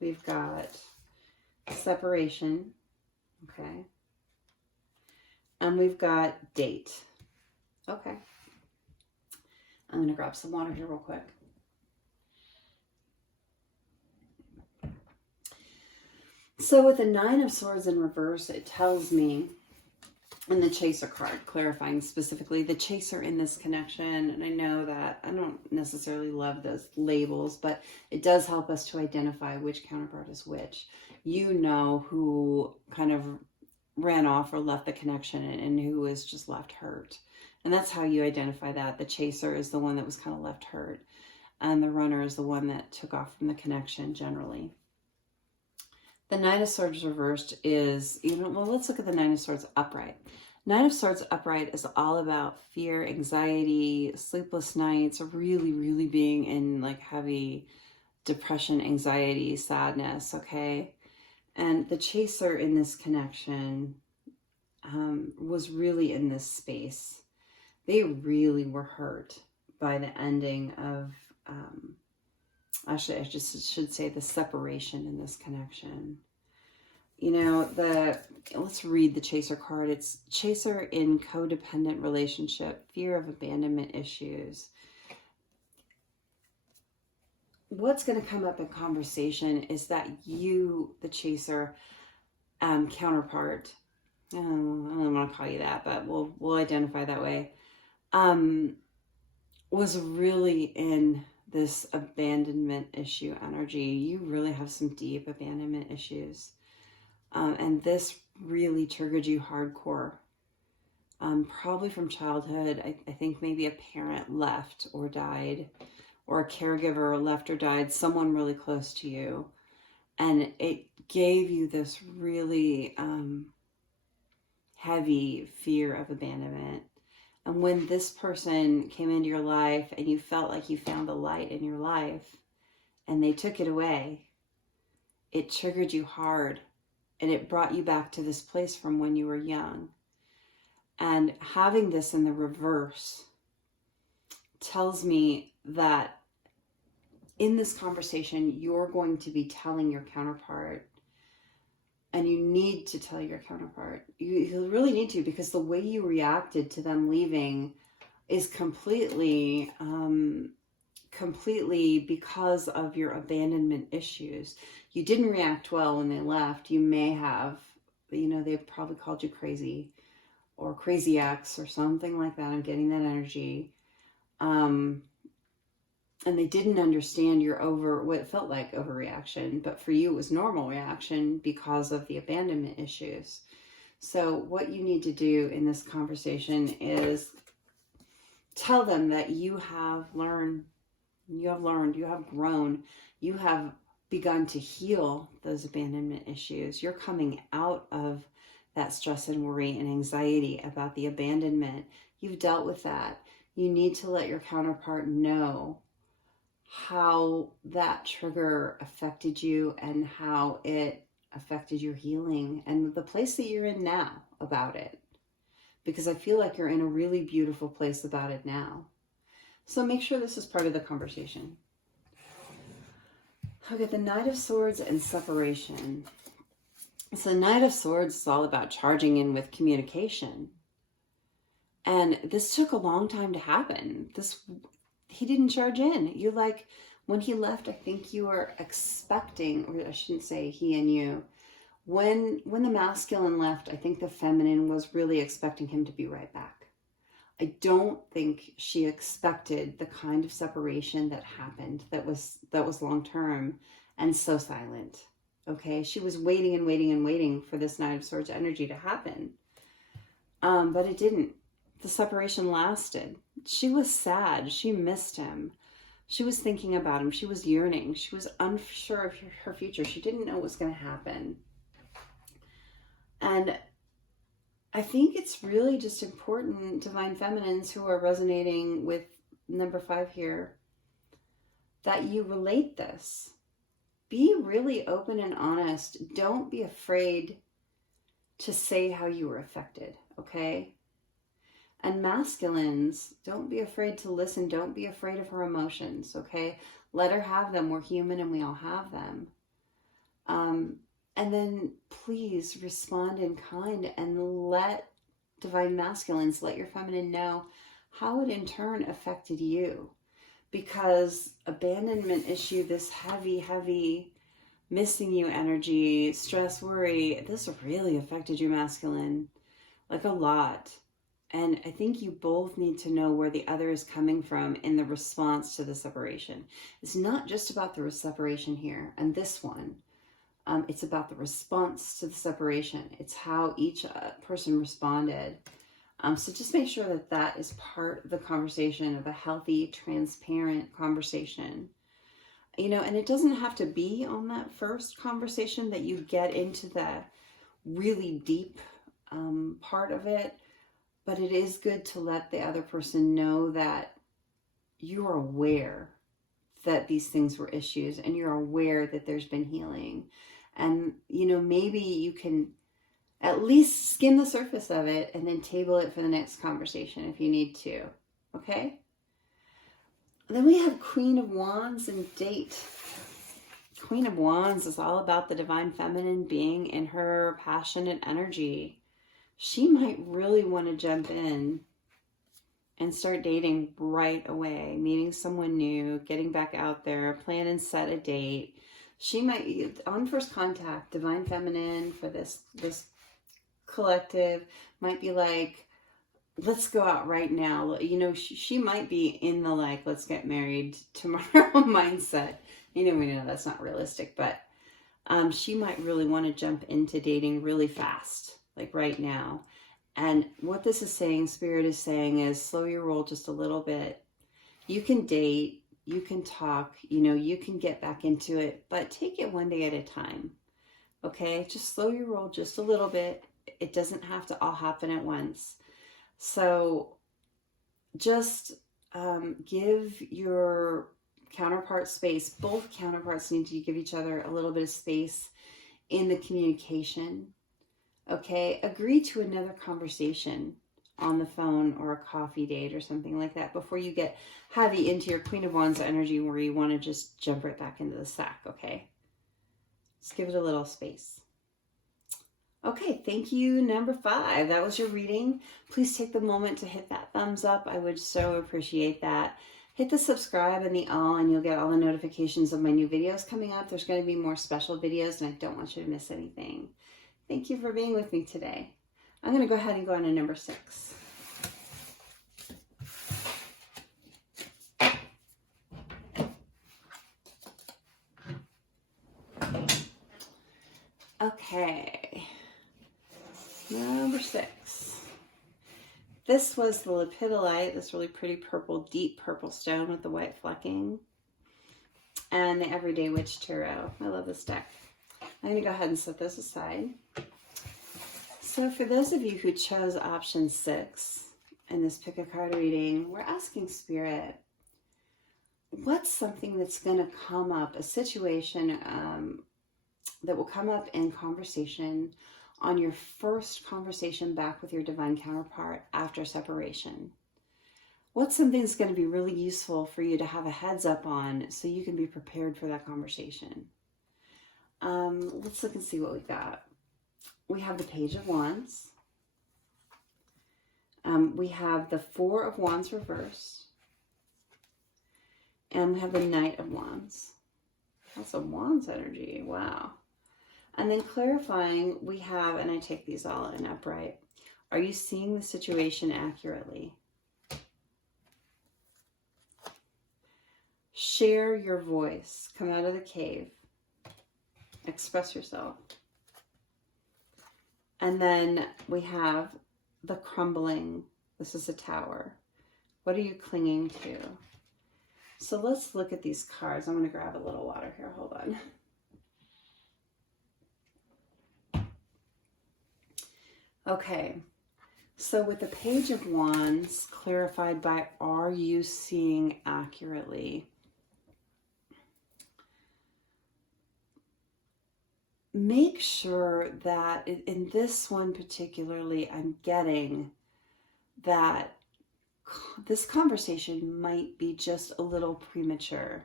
We've got separation. Okay. And we've got date. Okay. I'm going to grab some water here real quick. So with the Nine of Swords in reverse, it tells me, and the Chaser card, clarifying specifically the Chaser in this connection. And I know that I don't necessarily love those labels, but it does help us to identify which counterpart is which. You know who kind of ran off or left the connection and who is just left hurt. And that's how you identify that. The Chaser is the one that was kind of left hurt. And the Runner is the one that took off from the connection generally. The Nine of Swords reversed is, well, let's look at the Nine of Swords upright. Nine of Swords upright is all about fear, anxiety, sleepless nights, really, really being in like heavy depression, anxiety, sadness, okay? And the Chaser in this connection was really in this space. They really were hurt by the ending of, actually, I just should say the separation in this connection. You know, let's read the Chaser card. It's Chaser in codependent relationship, fear of abandonment issues. What's going to come up in conversation is that you, the Chaser, counterpart, I don't want to call you that, but we'll identify that way, was really in this abandonment issue energy. You really have some deep abandonment issues. And this really triggered you hardcore. Probably from childhood. I think maybe a parent left or died, or a caregiver left or died, someone really close to you. And it gave you this really heavy fear of abandonment. And when this person came into your life and you felt like you found the light in your life and they took it away, it triggered you hard. And it brought you back to this place from when you were young. And having this in the reverse tells me that in this conversation, you're going to be telling your counterpart, and you need to tell your counterpart. You really need to, because the way you reacted to them leaving is completely because of your abandonment issues. You didn't react well when they left. You may have, they probably called you crazy or crazy ex or something like that. I'm getting that energy. And they didn't understand your what it felt like overreaction, but for you it was normal reaction because of the abandonment issues. So what you need to do in this conversation is tell them that you have learned, you have grown, you have begun to heal those abandonment issues. You're coming out of that stress and worry and anxiety about the abandonment. You've dealt with that. You need to let your counterpart know how that trigger affected you and how it affected your healing and the place that you're in now about it. Because I feel like you're in a really beautiful place about it now. So make sure this is part of the conversation. Okay, the Knight of Swords and separation. So the Knight of Swords is all about charging in with communication. And this took a long time to happen. He didn't charge in. When he left, I think you were expecting, or I shouldn't say he and you, when the masculine left, I think the feminine was really expecting him to be right back. I don't think she expected the kind of separation that happened that was long-term and so silent. Okay, she was waiting and waiting and waiting for this Knight of Swords energy to happen. But it didn't. The separation lasted. She was sad. She missed him. She was thinking about him. She was yearning. She was unsure of her future. She didn't know what was going to happen. And I think it's really just important, Divine Feminines who are resonating with number 5 here, that you relate this. Be really open and honest. Don't be afraid to say how you were affected, okay? And masculines, don't be afraid to listen. Don't be afraid of her emotions, okay? Let her have them. We're human and we all have them. And then please respond in kind and let Divine Masculines, let your feminine know how it in turn affected you. Because abandonment issue, this heavy missing you energy, stress, worry, this really affected your masculine, like a lot. And I think you both need to know where the other is coming from in the response to the separation. It's not just about the separation here and this one. It's about the response to the separation. It's how each person responded. So just make sure that that is part of the conversation, of a healthy, transparent conversation. And it doesn't have to be on that first conversation that you get into the really deep part of it. But it is good to let the other person know that you're aware that these things were issues, and you're aware that there's been healing. And, you know, maybe you can at least skim the surface of it and then table it for the next conversation if you need to. Okay? Then we have Queen of Wands and date. Queen of Wands is all about the divine feminine being in her passionate energy. She might really want to jump in and start dating right away, meeting someone new, getting back out there, plan and set a date. She might, on first contact, divine feminine for this collective might be like, let's go out right now. You know, she might be in the like, let's get married tomorrow mindset. You know, we know that's not realistic, but she might really want to jump into dating really fast, like right now. And what this is saying, Spirit is saying, is slow your roll just a little bit. You can date, you can talk, you know, you can get back into it, but take it one day at a time. Okay? Just slow your roll just a little bit. It doesn't have to all happen at once. So just give your counterpart space. Both counterparts need to give each other a little bit of space in the communication. Okay, agree to another conversation on the phone or a coffee date or something like that before you get heavy into your Queen of Wands energy where you want to just jump right back into the sack, okay? Just give it a little space. Okay, thank you, number 5. That was your reading. Please take the moment to hit that thumbs up. I would so appreciate that. Hit the subscribe and the all, and you'll get all the notifications of my new videos coming up. There's going to be more special videos, and I don't want you to miss anything. Thank you for being with me today. I'm going to go ahead and go on to number 6. Okay. Number 6. This was the Lepidolite, this really pretty purple, deep purple stone with the white flecking. And the Everyday Witch Tarot. I love this deck. I'm going to go ahead and set this aside. So for those of you who chose option 6 in this pick a card reading, we're asking Spirit, what's something that's going to come up, a situation that will come up in conversation on your first conversation back with your divine counterpart after separation? What's something that's going to be really useful for you to have a heads up on so you can be prepared for that conversation? Let's look and see what we got. We have the Page of Wands. We have the Four of Wands reversed. And we have the Knight of Wands. That's a Wands energy. Wow. And then clarifying, we have, and I take these all in upright, are you seeing the situation accurately? Share your voice. Come out of the cave. Express yourself. And then we have the crumbling. This is a tower. What are you clinging to? So let's look at these cards. I'm going to grab a little water here. Hold on. Okay. So with the Page of Wands, clarified by are you seeing accurately? Make sure that in this one particularly, I'm getting that this conversation might be just a little premature.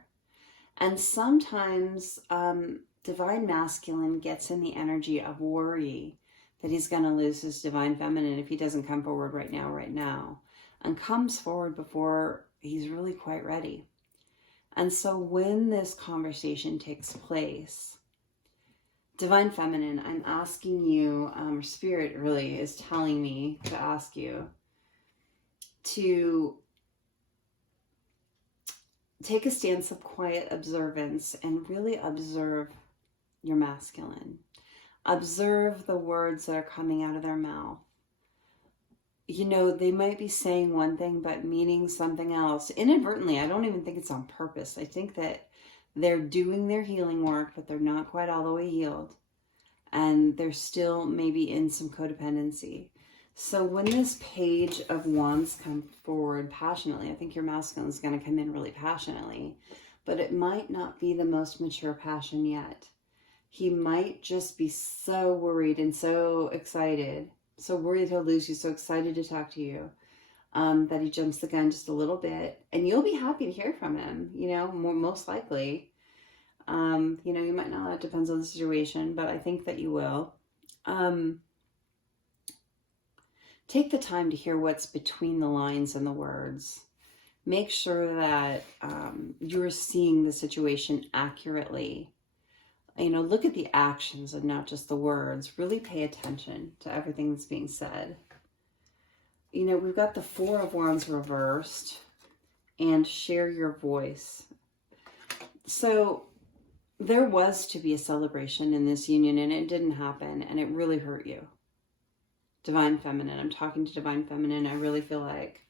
And sometimes divine masculine gets in the energy of worry that he's going to lose his divine feminine if he doesn't come forward right now, and comes forward before he's really quite ready. And so when this conversation takes place, divine feminine, I'm asking you, or Spirit really is telling me to ask you to take a stance of quiet observance and really observe your masculine. Observe the words that are coming out of their mouth. You know, they might be saying one thing but meaning something else. Inadvertently, I don't even think it's on purpose. I think that they're doing their healing work, but they're not quite all the way healed. And they're still maybe in some codependency. So when this Page of Wands comes forward passionately, I think your masculine is going to come in really passionately, but it might not be the most mature passion yet. He might just be so worried and so excited, so worried he'll lose you, so excited to talk to you, that he jumps the gun just a little bit. And you'll be happy to hear from him, you know, most likely. You know, you might not, it depends on the situation, but I think that you will. Take the time to hear what's between the lines and the words. Make sure that you're seeing the situation accurately. You know, look at the actions and not just the words. Really pay attention to everything that's being said. You know, we've got the Four of Wands reversed and share your voice. So there was to be a celebration in this union and it didn't happen and it really hurt you. Divine Feminine. I'm talking to Divine Feminine. I really feel like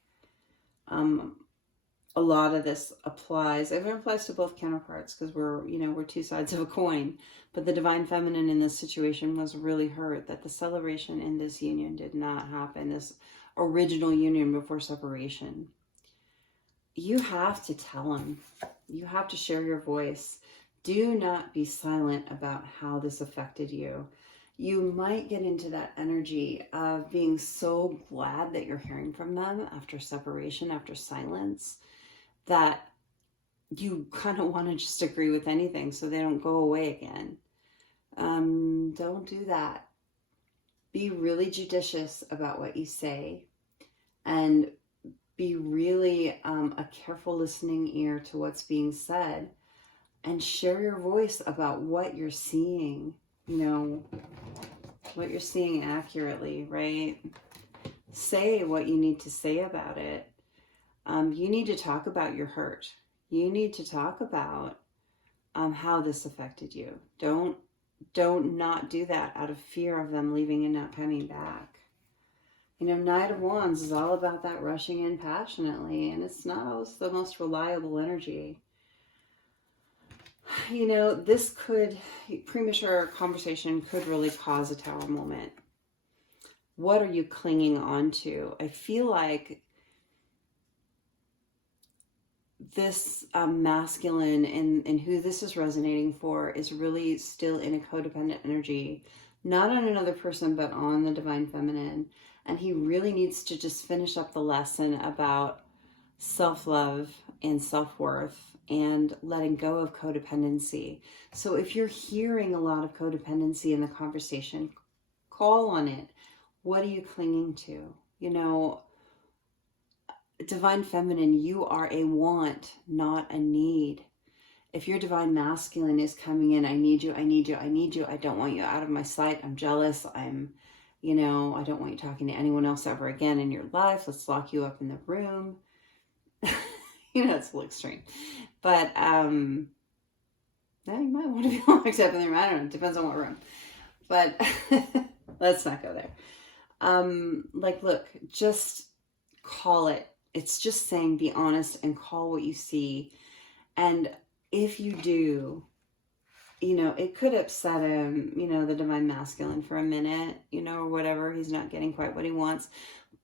a lot of this applies. It applies to both counterparts because we're, you know, we're two sides of a coin. But the Divine Feminine in this situation was really hurt that the celebration in this union did not happen. This original union before separation. You have to tell him. You have to share your voice. Do not be silent about how this affected you. You might get into that energy of being so glad that you're hearing from them after separation, after silence, that you kind of want to just agree with anything so they don't go away again. Don't do that. Be really judicious about what you say and be really a careful listening ear to what's being said and share your voice about what you're seeing. You know, what you're seeing accurately, right? Say what you need to say about it. You need to talk about your hurt. You need to talk about how this affected you. Don't not do that out of fear of them leaving and not coming back. You know, Knight of Wands is all about that rushing in passionately, and it's not always the most reliable energy. You know, this could, premature conversation could really cause a tower moment. What are you clinging on to? I feel like this masculine and who this is resonating for is really still in a codependent energy, not on another person, but on the Divine Feminine. And he really needs to just finish up the lesson about self-love and self-worth and letting go of codependency. So if you're hearing a lot of codependency in the conversation, call on it. What are you clinging to? You know, Divine Feminine, you are a want, not a need. If your Divine Masculine is coming in, I need you, I need you, I need you. I don't want you out of my sight. I'm jealous. You know, I don't want you talking to anyone else ever again in your life. Let's lock you up in the room. You know, it's a little extreme. But, yeah, you might want to be locked up in the room. I don't know. It depends on what room. But let's not go there. Like, look, just call it. It's just saying be honest and call what you see. And if you do, you know, it could upset him, you know, the Divine Masculine for a minute, you know, or whatever. He's not getting quite what he wants.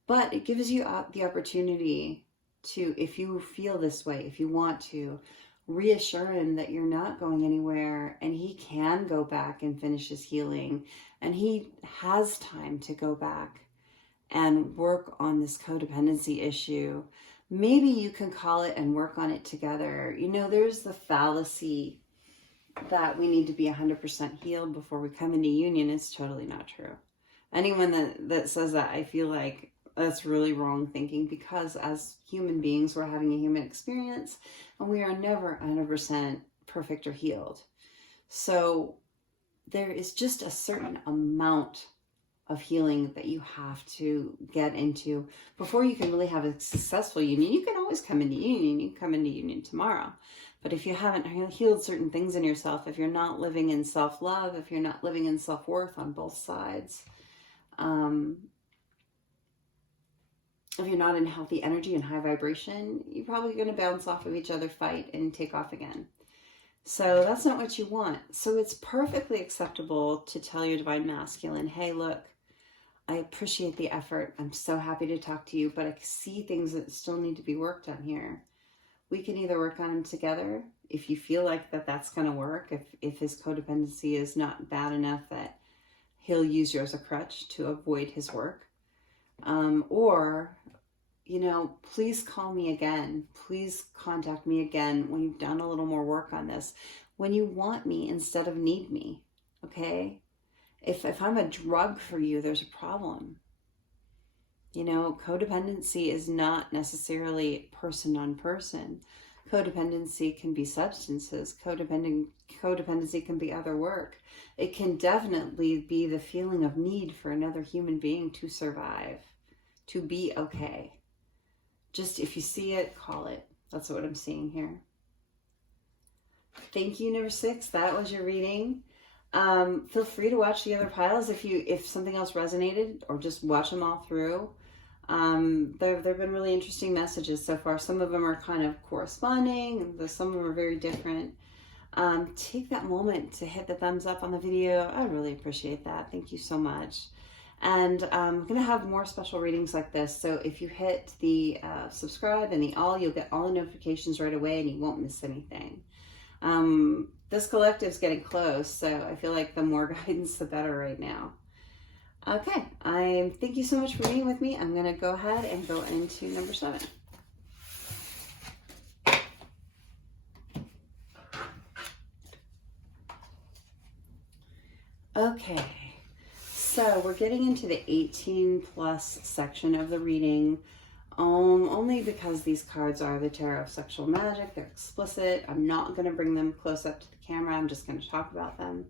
But it gives you the opportunity to, if you feel this way, if you want to, reassure him that you're not going anywhere and he can go back and finish his healing. And he has time to go back and work on this codependency issue. Maybe you can call it and work on it together. You know, there's the fallacy that we need to be 100% healed before we come into union. It's totally not true. Anyone that says that, I feel like that's really wrong thinking, because as human beings, we're having a human experience and we are never 100% perfect or healed. So there is just a certain amount of healing that you have to get into before you can really have a successful union. You can always come into union. You can come into union tomorrow. But if you haven't healed certain things in yourself, if you're not living in self-love, if you're not living in self-worth on both sides, if you're not in healthy energy and high vibration, you're probably going to bounce off of each other, fight, and take off again. So that's not what you want. So it's perfectly acceptable to tell your Divine Masculine, hey, look, I appreciate the effort. I'm so happy to talk to you, but I see things that still need to be worked on here. We can either work on them together if you feel like that's going to work, if his codependency is not bad enough that he'll use you as a crutch to avoid his work. Or, you know, please call me again. Please contact me again when you've done a little more work on this, when you want me instead of need me, okay? If I'm a drug for you, there's a problem. You know, codependency is not necessarily person on person. Codependency can be substances. Codependency can be other work. It can definitely be the feeling of need for another human being to survive, to be okay. Just if you see it, call it. That's what I'm seeing here. Thank you, number 6. That was your reading. Feel free to watch the other piles if something else resonated, or just watch them all through. There have been really interesting messages so far. Some of them are kind of corresponding, and some of them are very different. Take that moment to hit the thumbs up on the video. I really appreciate that. Thank you so much. And I'm going to have more special readings like this. So if you hit the subscribe and the all, you'll get all the notifications right away and you won't miss anything. This collective's getting close, so I feel like the more guidance, the better right now. Okay, thank you so much for being with me. I'm going to go ahead and go into number 7. Okay, so we're getting into the 18 plus section of the reading. Only because these cards are the Tarot of Sexual Magic. They're explicit. I'm not going to bring them close up to the camera. I'm just going to talk about them.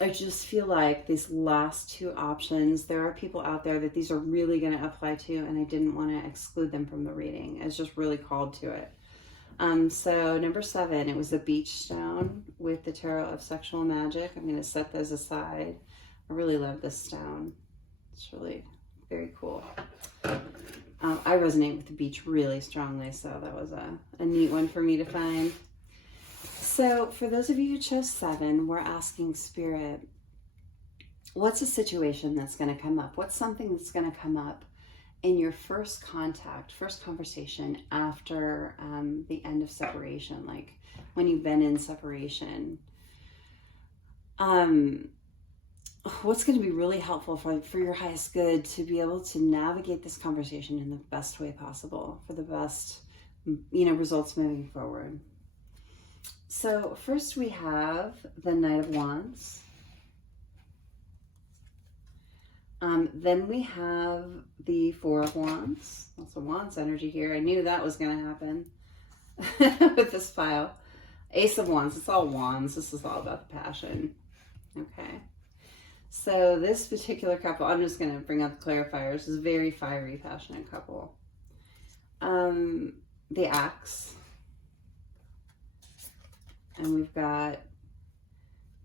I just feel like these last 2 options, there are people out there that these are really going to apply to, and I didn't want to exclude them from the reading. It's just really called to it. So number 7, it was the beach stone with the Tarot of Sexual Magic. I'm going to set those aside. I really love this stone. It's really very cool. I resonate with the beach really strongly, so that was a neat one for me to find. So for those of you who chose 7, we're asking Spirit, what's a situation that's going to come up? What's something that's going to come up in your first contact, first conversation after the end of separation, like when you've been in separation? What's going to be really helpful for your highest good to be able to navigate this conversation in the best way possible for the best, results moving forward. So first we have the Knight of Wands. Then we have the Four of Wands. Lots of Wands energy here. I knew that was going to happen with this pile. Ace of Wands. It's all wands. This is all about the passion. Okay. So this particular couple, I'm just going to bring up the clarifiers, is a very fiery, passionate couple. The Axe. And we've got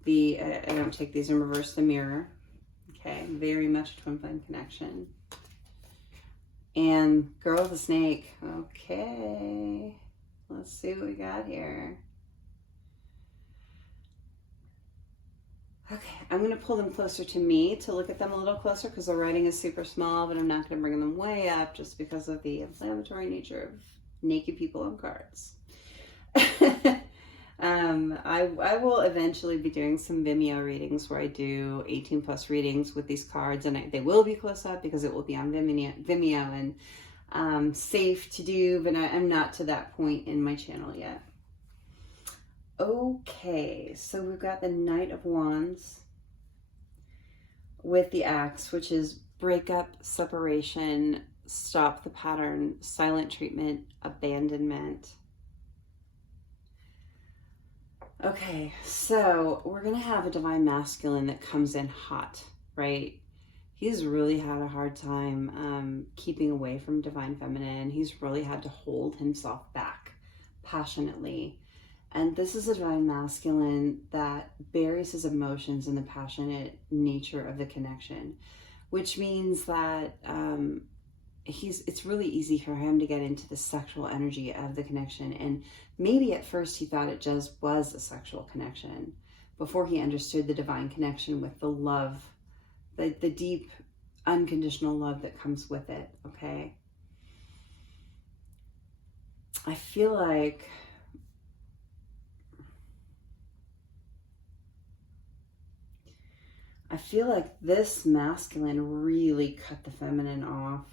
the, I don't take these in reverse, the Mirror. Okay, very much a twin flame connection. And Girl with the Snake. Okay, let's see what we got here. Okay, I'm going to pull them closer to me to look at them a little closer because the writing is super small, but I'm not going to bring them way up just because of the inflammatory nature of naked people on cards. I will eventually be doing some Vimeo readings where I do 18 plus readings with these cards, and they will be close up because it will be on Vimeo and safe to do, but I'm not to that point in my channel yet. Okay, so we've got the Knight of Wands with the Axe, which is breakup, separation, stop the pattern, silent treatment, abandonment. Okay, so we're going to have a Divine Masculine that comes in hot, right? He's really had a hard time keeping away from Divine Feminine. He's really had to hold himself back passionately. And this is a Divine Masculine that buries his emotions in the passionate nature of the connection, which means that it's really easy for him to get into the sexual energy of the connection. And maybe at first he thought it just was a sexual connection, before he understood the divine connection with the love, the deep, unconditional love that comes with it, okay? I feel like this masculine really cut the feminine off.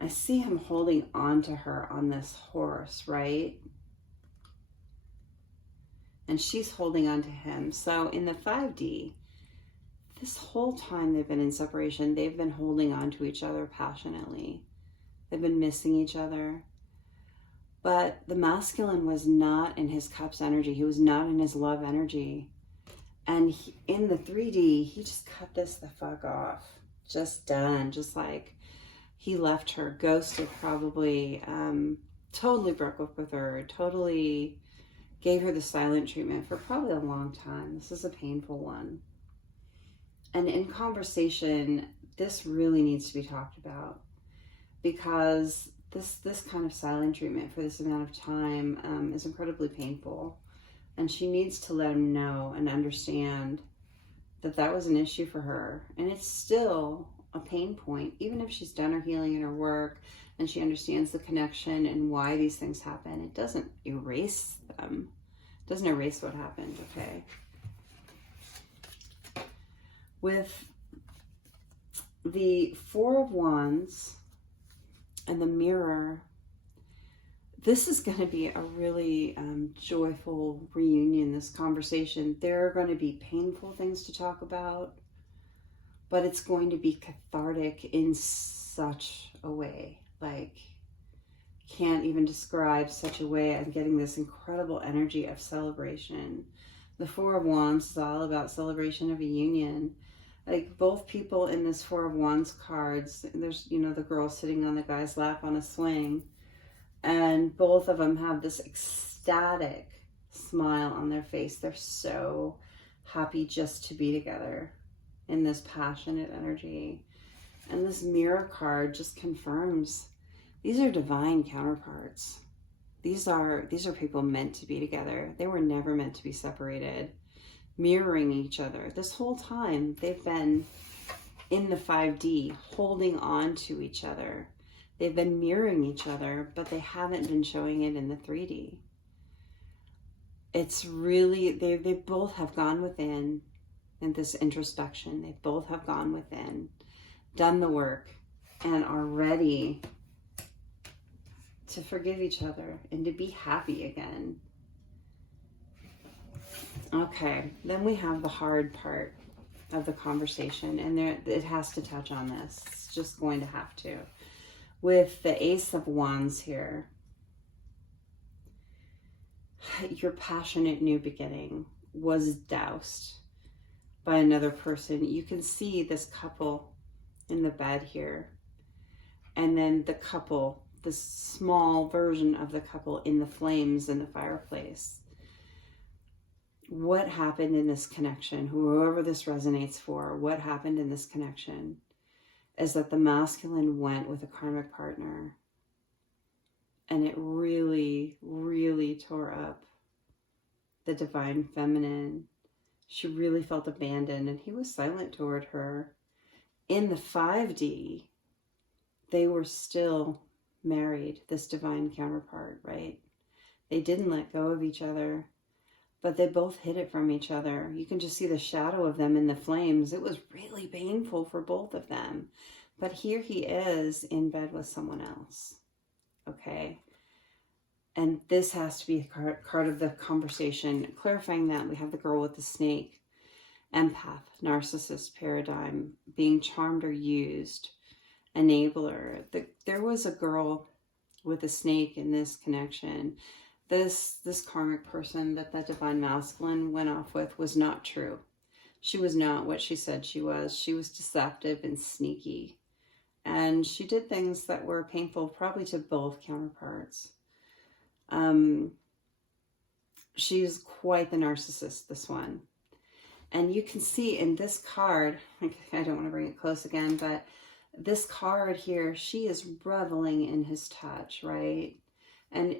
I see him holding on to her on this horse, right? And she's holding on to him. So in the 5D, this whole time they've been in separation, they've been holding on to each other passionately. They've been missing each other. But the masculine was not in his cups energy. He was not in his love energy. And in the 3D, he just cut this the fuck off. Just done. Just like he left her, ghosted probably, totally broke up with her, totally gave her the silent treatment for probably a long time. This is a painful one. And in conversation, this really needs to be talked about, because this kind of silent treatment for this amount of time is incredibly painful. And she needs to let him know and understand that that was an issue for her. And it's still a pain point, even if she's done her healing and her work and she understands the connection and why these things happen. It doesn't erase them. It doesn't erase what happened, okay? With the Four of Wands and the Mirror, this is going to be a really joyful reunion, this conversation. There are going to be painful things to talk about, but it's going to be cathartic in such a way. Like, can't even describe such a way. I'm getting this incredible energy of celebration. The Four of Wands is all about celebration of a union. Like, both people in this Four of Wands cards, there's, you know, the girl sitting on the guy's lap on a swing, and both of them have this ecstatic smile on their face. They're so happy just to be together in this passionate energy. And this Mirror card just confirms these are divine counterparts. These are people meant to be together. They were never meant to be separated, mirroring each other. This whole time they've been in the 5D, holding on to each other. They've been mirroring each other, but they haven't been showing it in the 3D. It's really, they both have gone within in this introspection. They both have gone within, done the work, and are ready to forgive each other and to be happy again. Okay, then we have the hard part of the conversation, and it has to touch on this. It's just going to have to. With the Ace of Wands here, your passionate new beginning was doused by another person. You can see this couple in the bed here, and then the couple, this small version of the couple in the flames in the fireplace. What happened in this connection, whoever this resonates for, what happened in this connection is that the masculine went with a karmic partner, and it really, really tore up the divine feminine. She really felt abandoned, and he was silent toward her. In the 5D, they were still married, this divine counterpart, right? They didn't let go of each other, but they both hid it from each other. You can just see the shadow of them in the flames. It was really painful for both of them. But here he is in bed with someone else, okay? And this has to be part of the conversation. Clarifying that, we have the girl with the snake, empath, narcissist paradigm, being charmed or used, enabler. There was a girl with a snake in this connection. This karmic person that divine masculine went off with was not true. She was not what she said she was. She was deceptive and sneaky. And she did things that were painful, probably to both counterparts. She's quite the narcissist, this one. And you can see in this card, I don't want to bring it close again, but this card here, she is reveling in his touch, right? And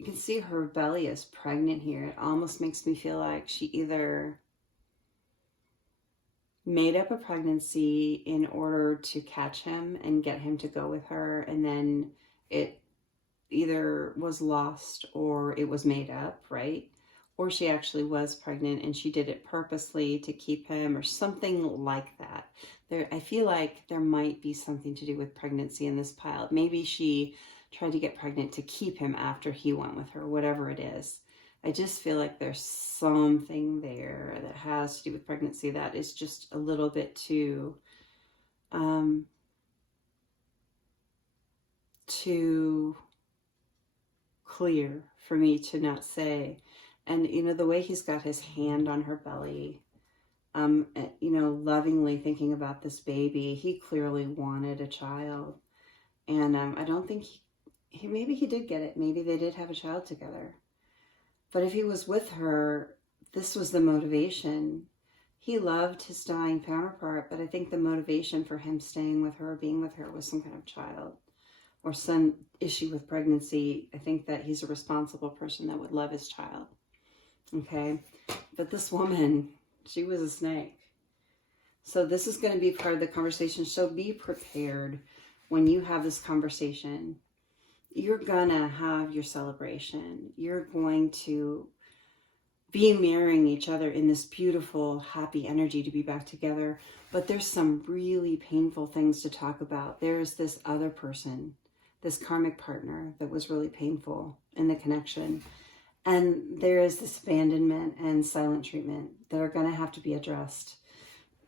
you can see her belly is pregnant here. It almost makes me feel like she either made up a pregnancy in order to catch him and get him to go with her, and then it either was lost or it was made up, right? Or she actually was pregnant and she did it purposely to keep him, or something like that. I feel like there might be something to do with pregnancy in this pile. Maybe she tried to get pregnant to keep him after he went with her, whatever it is. I just feel like there's something there that has to do with pregnancy that is just a little bit too clear for me to not say. And, you know, the way he's got his hand on her belly, you know, lovingly thinking about this baby, he clearly wanted a child. And I don't think maybe he did get it. Maybe they did have a child together. But if he was with her, this was the motivation. He loved his dying counterpart, but I think the motivation for him staying with her, being with her, was some kind of child or some issue with pregnancy. I think that he's a responsible person that would love his child. Okay? But this woman, she was a snake. So this is going to be part of the conversation. So be prepared when you have this conversation. You're gonna have your celebration. You're going to be mirroring each other in this beautiful, happy energy to be back together. But there's some really painful things to talk about. There's this other person, this karmic partner that was really painful in the connection. And there is this abandonment and silent treatment that are gonna have to be addressed.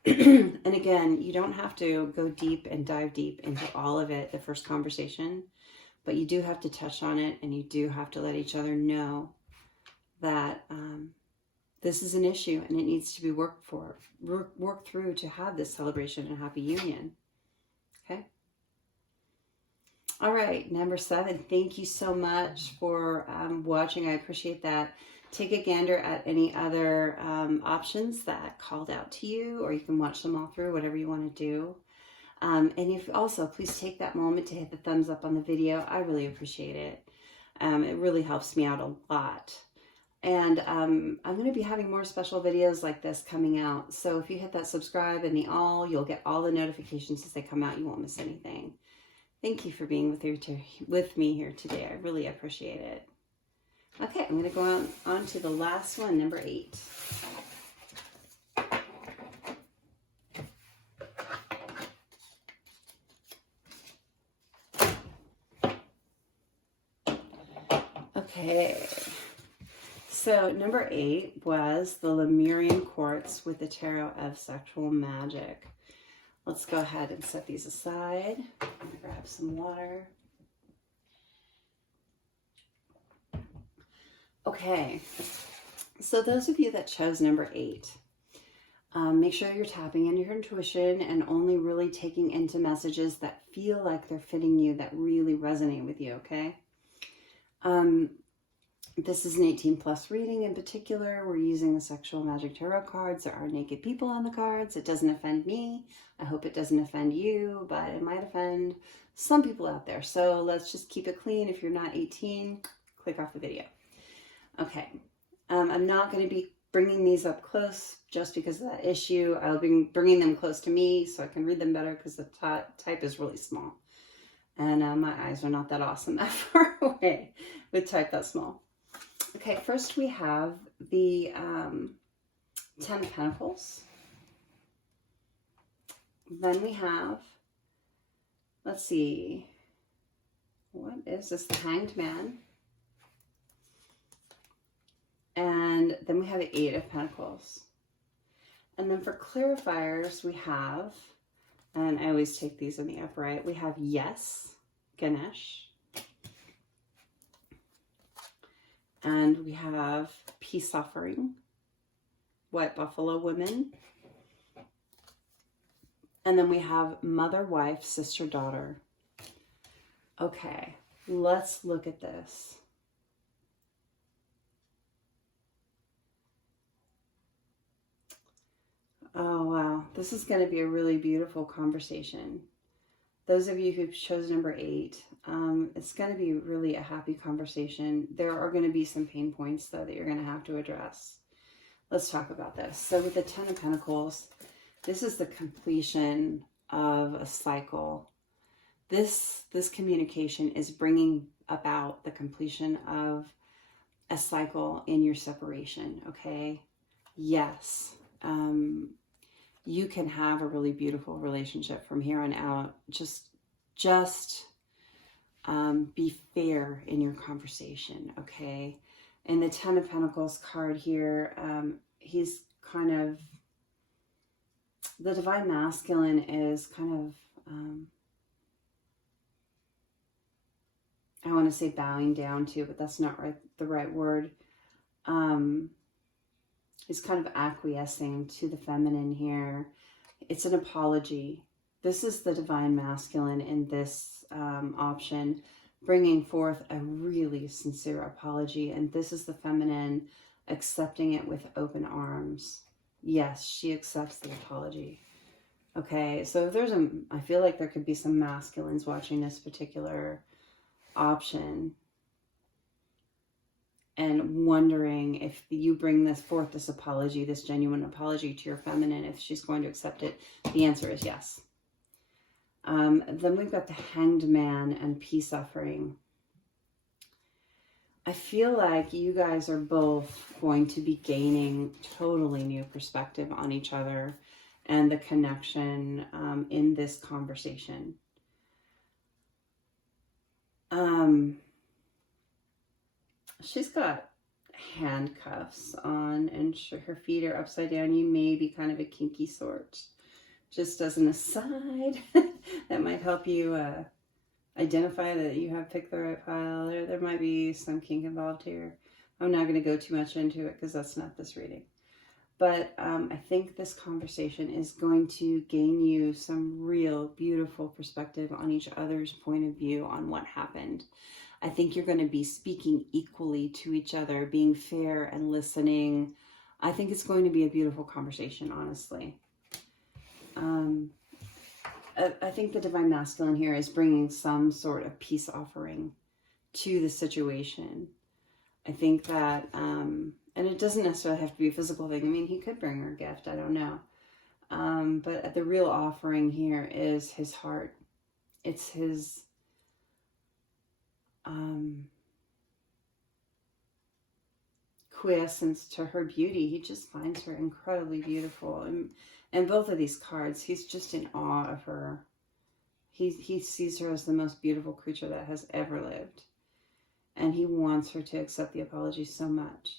And again, you don't have to go deep and dive deep into all of it the first conversation. But you do have to touch on it, and you do have to let each other know that this is an issue and it needs to be worked through to have this celebration and happy union. Okay? All right, number 7. Thank you so much for watching. I appreciate that. Take a gander at any other options that called out to you, or you can watch them all through, whatever you want to do. And if also, please take that moment to hit the thumbs up on the video. I really appreciate it. It really helps me out a lot. And I'm going to be having more special videos like this coming out. So if you hit that subscribe and the all, you'll get all the notifications as they come out. You won't miss anything. Thank you for being with me here today. I really appreciate it. Okay, I'm going to go on to the last one, number 8. Okay, so number 8 was the Lemurian Quartz with the Tarot of Sexual Magic. Let's go ahead and set these aside. I'm going to grab some water. Okay, so those of you that chose number 8, make sure you're tapping into your intuition and only really taking into messages that feel like they're fitting you, that really resonate with you, okay? This is an 18+ reading in particular. We're using the Sexual Magic Tarot cards. There are naked people on the cards. It doesn't offend me. I hope it doesn't offend you, but it might offend some people out there. So let's just keep it clean. If you're not 18, click off the video. Okay. I'm not going to be bringing these up close just because of that issue. I'll be bringing them close to me so I can read them better because the type is really small. And my eyes are not that awesome that far away with type that small. Okay, first we have the 10 of Pentacles. Then we have, let's see, what is this? The Hanged Man. And then we have the 8 of Pentacles. And then for clarifiers, we have, and I always take these in the upright, we have Yes, Ganesh. And we have Peace Offering, White Buffalo Women. And then we have Mother, Wife, Sister, Daughter. Okay, let's look at this. Oh, wow. This is going to be a really beautiful conversation. Those of you who chose number 8, it's going to be really a happy conversation. There are going to be some pain points, though, that you're going to have to address. Let's talk about this. So with the 10 of Pentacles, this is the completion of a cycle. This communication is bringing about the completion of a cycle in your separation, okay? Yes. You can have a really beautiful relationship from here on out. Just be fair in your conversation, okay? And the 10 of Pentacles card here, he's kind of, the Divine Masculine is kind of, I want to say bowing down to, but that's not the right word. Is kind of acquiescing to the feminine here. It's an apology. This is the Divine Masculine in this option, bringing forth a really sincere apology. And this is the feminine accepting it with open arms. Yes, she accepts the apology. Okay, so if there's I feel like there could be some masculines watching this particular option and wondering if you bring this apology, this genuine apology to your feminine, if she's going to accept it. The answer is yes. Then we've got the Hanged Man and peace offering. I feel like you guys are both going to be gaining totally new perspective on each other and the connection in this conversation. She's got handcuffs on and her feet are upside down. You may be kind of a kinky sort. Just as an aside, that might help you identify that you have picked the right pile. There might be some kink involved here. I'm not going to go too much into it because that's not this reading. But I think this conversation is going to gain you some real beautiful perspective on each other's point of view on what happened. I think you're going to be speaking equally to each other, being fair and listening. I think it's going to be a beautiful conversation, honestly. I think the Divine Masculine here is bringing some sort of peace offering to the situation. I think that, and it doesn't necessarily have to be a physical thing. I mean, he could bring her a gift. I don't know. But the real offering here is his heart. It's his quiescence to her beauty. He just finds her incredibly beautiful. And both of these cards, he's just in awe of her. He sees her as the most beautiful creature that has ever lived. And he wants her to accept the apology so much.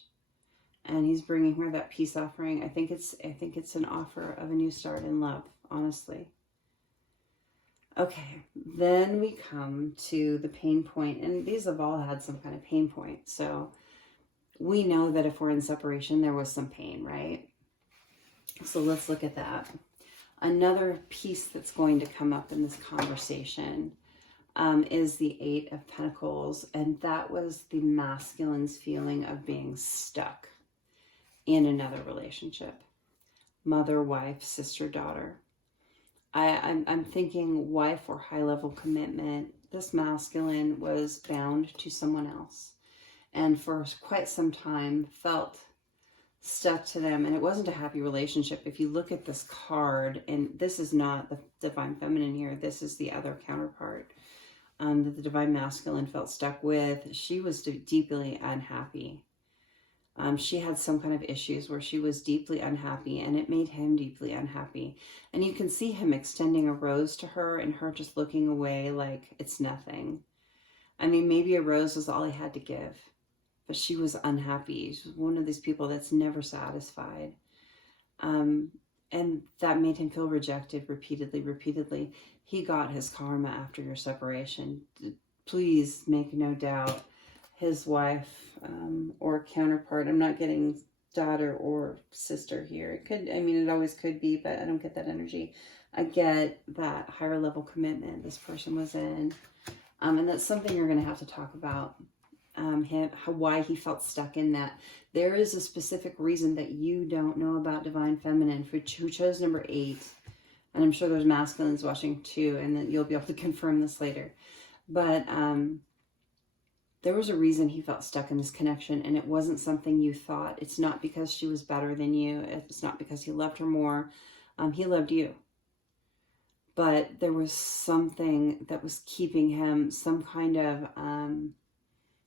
And he's bringing her that peace offering. I think it's an offer of a new start in love, honestly. Okay, then we come to the pain point, and these have all had some kind of pain point. So we know that if we're in separation, there was some pain, right? So let's look at that. Another piece that's going to come up in this conversation is the 8 of Pentacles, and that was the masculine's feeling of being stuck in another relationship. Mother, wife, sister, daughter. I'm thinking wife or high-level commitment. This masculine was bound to someone else and for quite some time felt stuck to them, and it wasn't a happy relationship. If you look at this card, and this is not the Divine Feminine here, this is the other counterpart that the Divine Masculine felt stuck with. She was deeply unhappy. She had some kind of issues where she was deeply unhappy, and it made him deeply unhappy. And you can see him extending a rose to her and her just looking away like it's nothing. I mean, maybe a rose was all he had to give, but she was unhappy. She was one of these people that's never satisfied. And that made him feel rejected repeatedly. He got his karma after your separation. Please make no doubt. His wife or counterpart, I'm not getting daughter or sister here. It could, I mean, it always could be, but I don't get that energy. I get that higher level commitment this person was in. And that's something you're going to have to talk about. Why he felt stuck in that. There is a specific reason that you don't know about Divine Feminine who chose number 8. And I'm sure there's masculines watching too, and then you'll be able to confirm this later. But there was a reason he felt stuck in this connection, and it wasn't something you thought. It's not because she was better than you. It's not because he loved her more. He loved you. But there was something that was keeping him, some kind of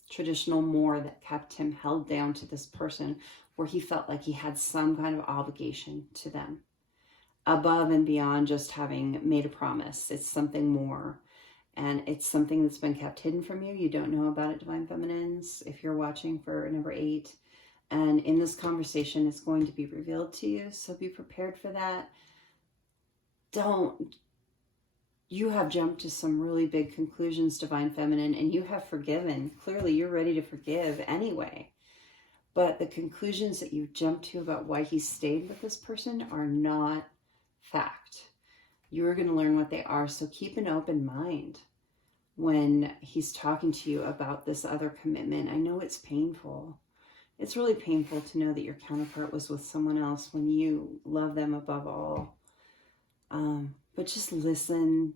traditional more that kept him held down to this person, where he felt like he had some kind of obligation to them above and beyond just having made a promise. It's something more. And it's something that's been kept hidden from you. You don't know about it, Divine Feminines, if you're watching for number 8. And in this conversation, it's going to be revealed to you. So be prepared for that. You have jumped to some really big conclusions, Divine Feminine, and you have forgiven. Clearly, you're ready to forgive anyway. But the conclusions that you've jumped to about why he stayed with this person are not fact. You're going to learn what they are. So keep an open mind when he's talking to you about this other commitment. I know it's painful. It's really painful to know that your counterpart was with someone else when you love them above all. But just listen.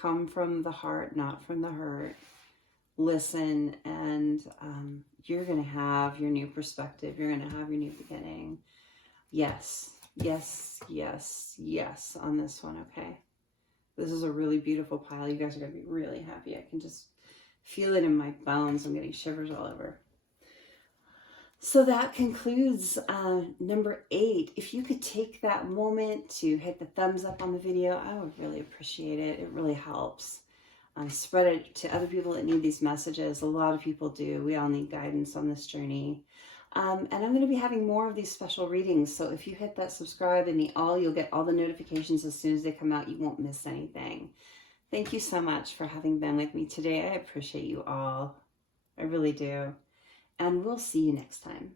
Come from the heart, not from the hurt. Listen, and you're going to have your new perspective. You're going to have your new beginning. Yes. Yes, yes, yes on this one, okay? This is a really beautiful pile. You guys are going to be really happy. I can just feel it in my bones. I'm getting shivers all over. So that concludes number 8. If you could take that moment to hit the thumbs up on the video, I would really appreciate it. It really helps. Spread it to other people that need these messages. A lot of people do. We all need guidance on this journey. And I'm going to be having more of these special readings. So if you hit that subscribe and the all, you'll get all the notifications as soon as they come out. You won't miss anything. Thank you so much for having been with me today. I appreciate you all. I really do. And we'll see you next time.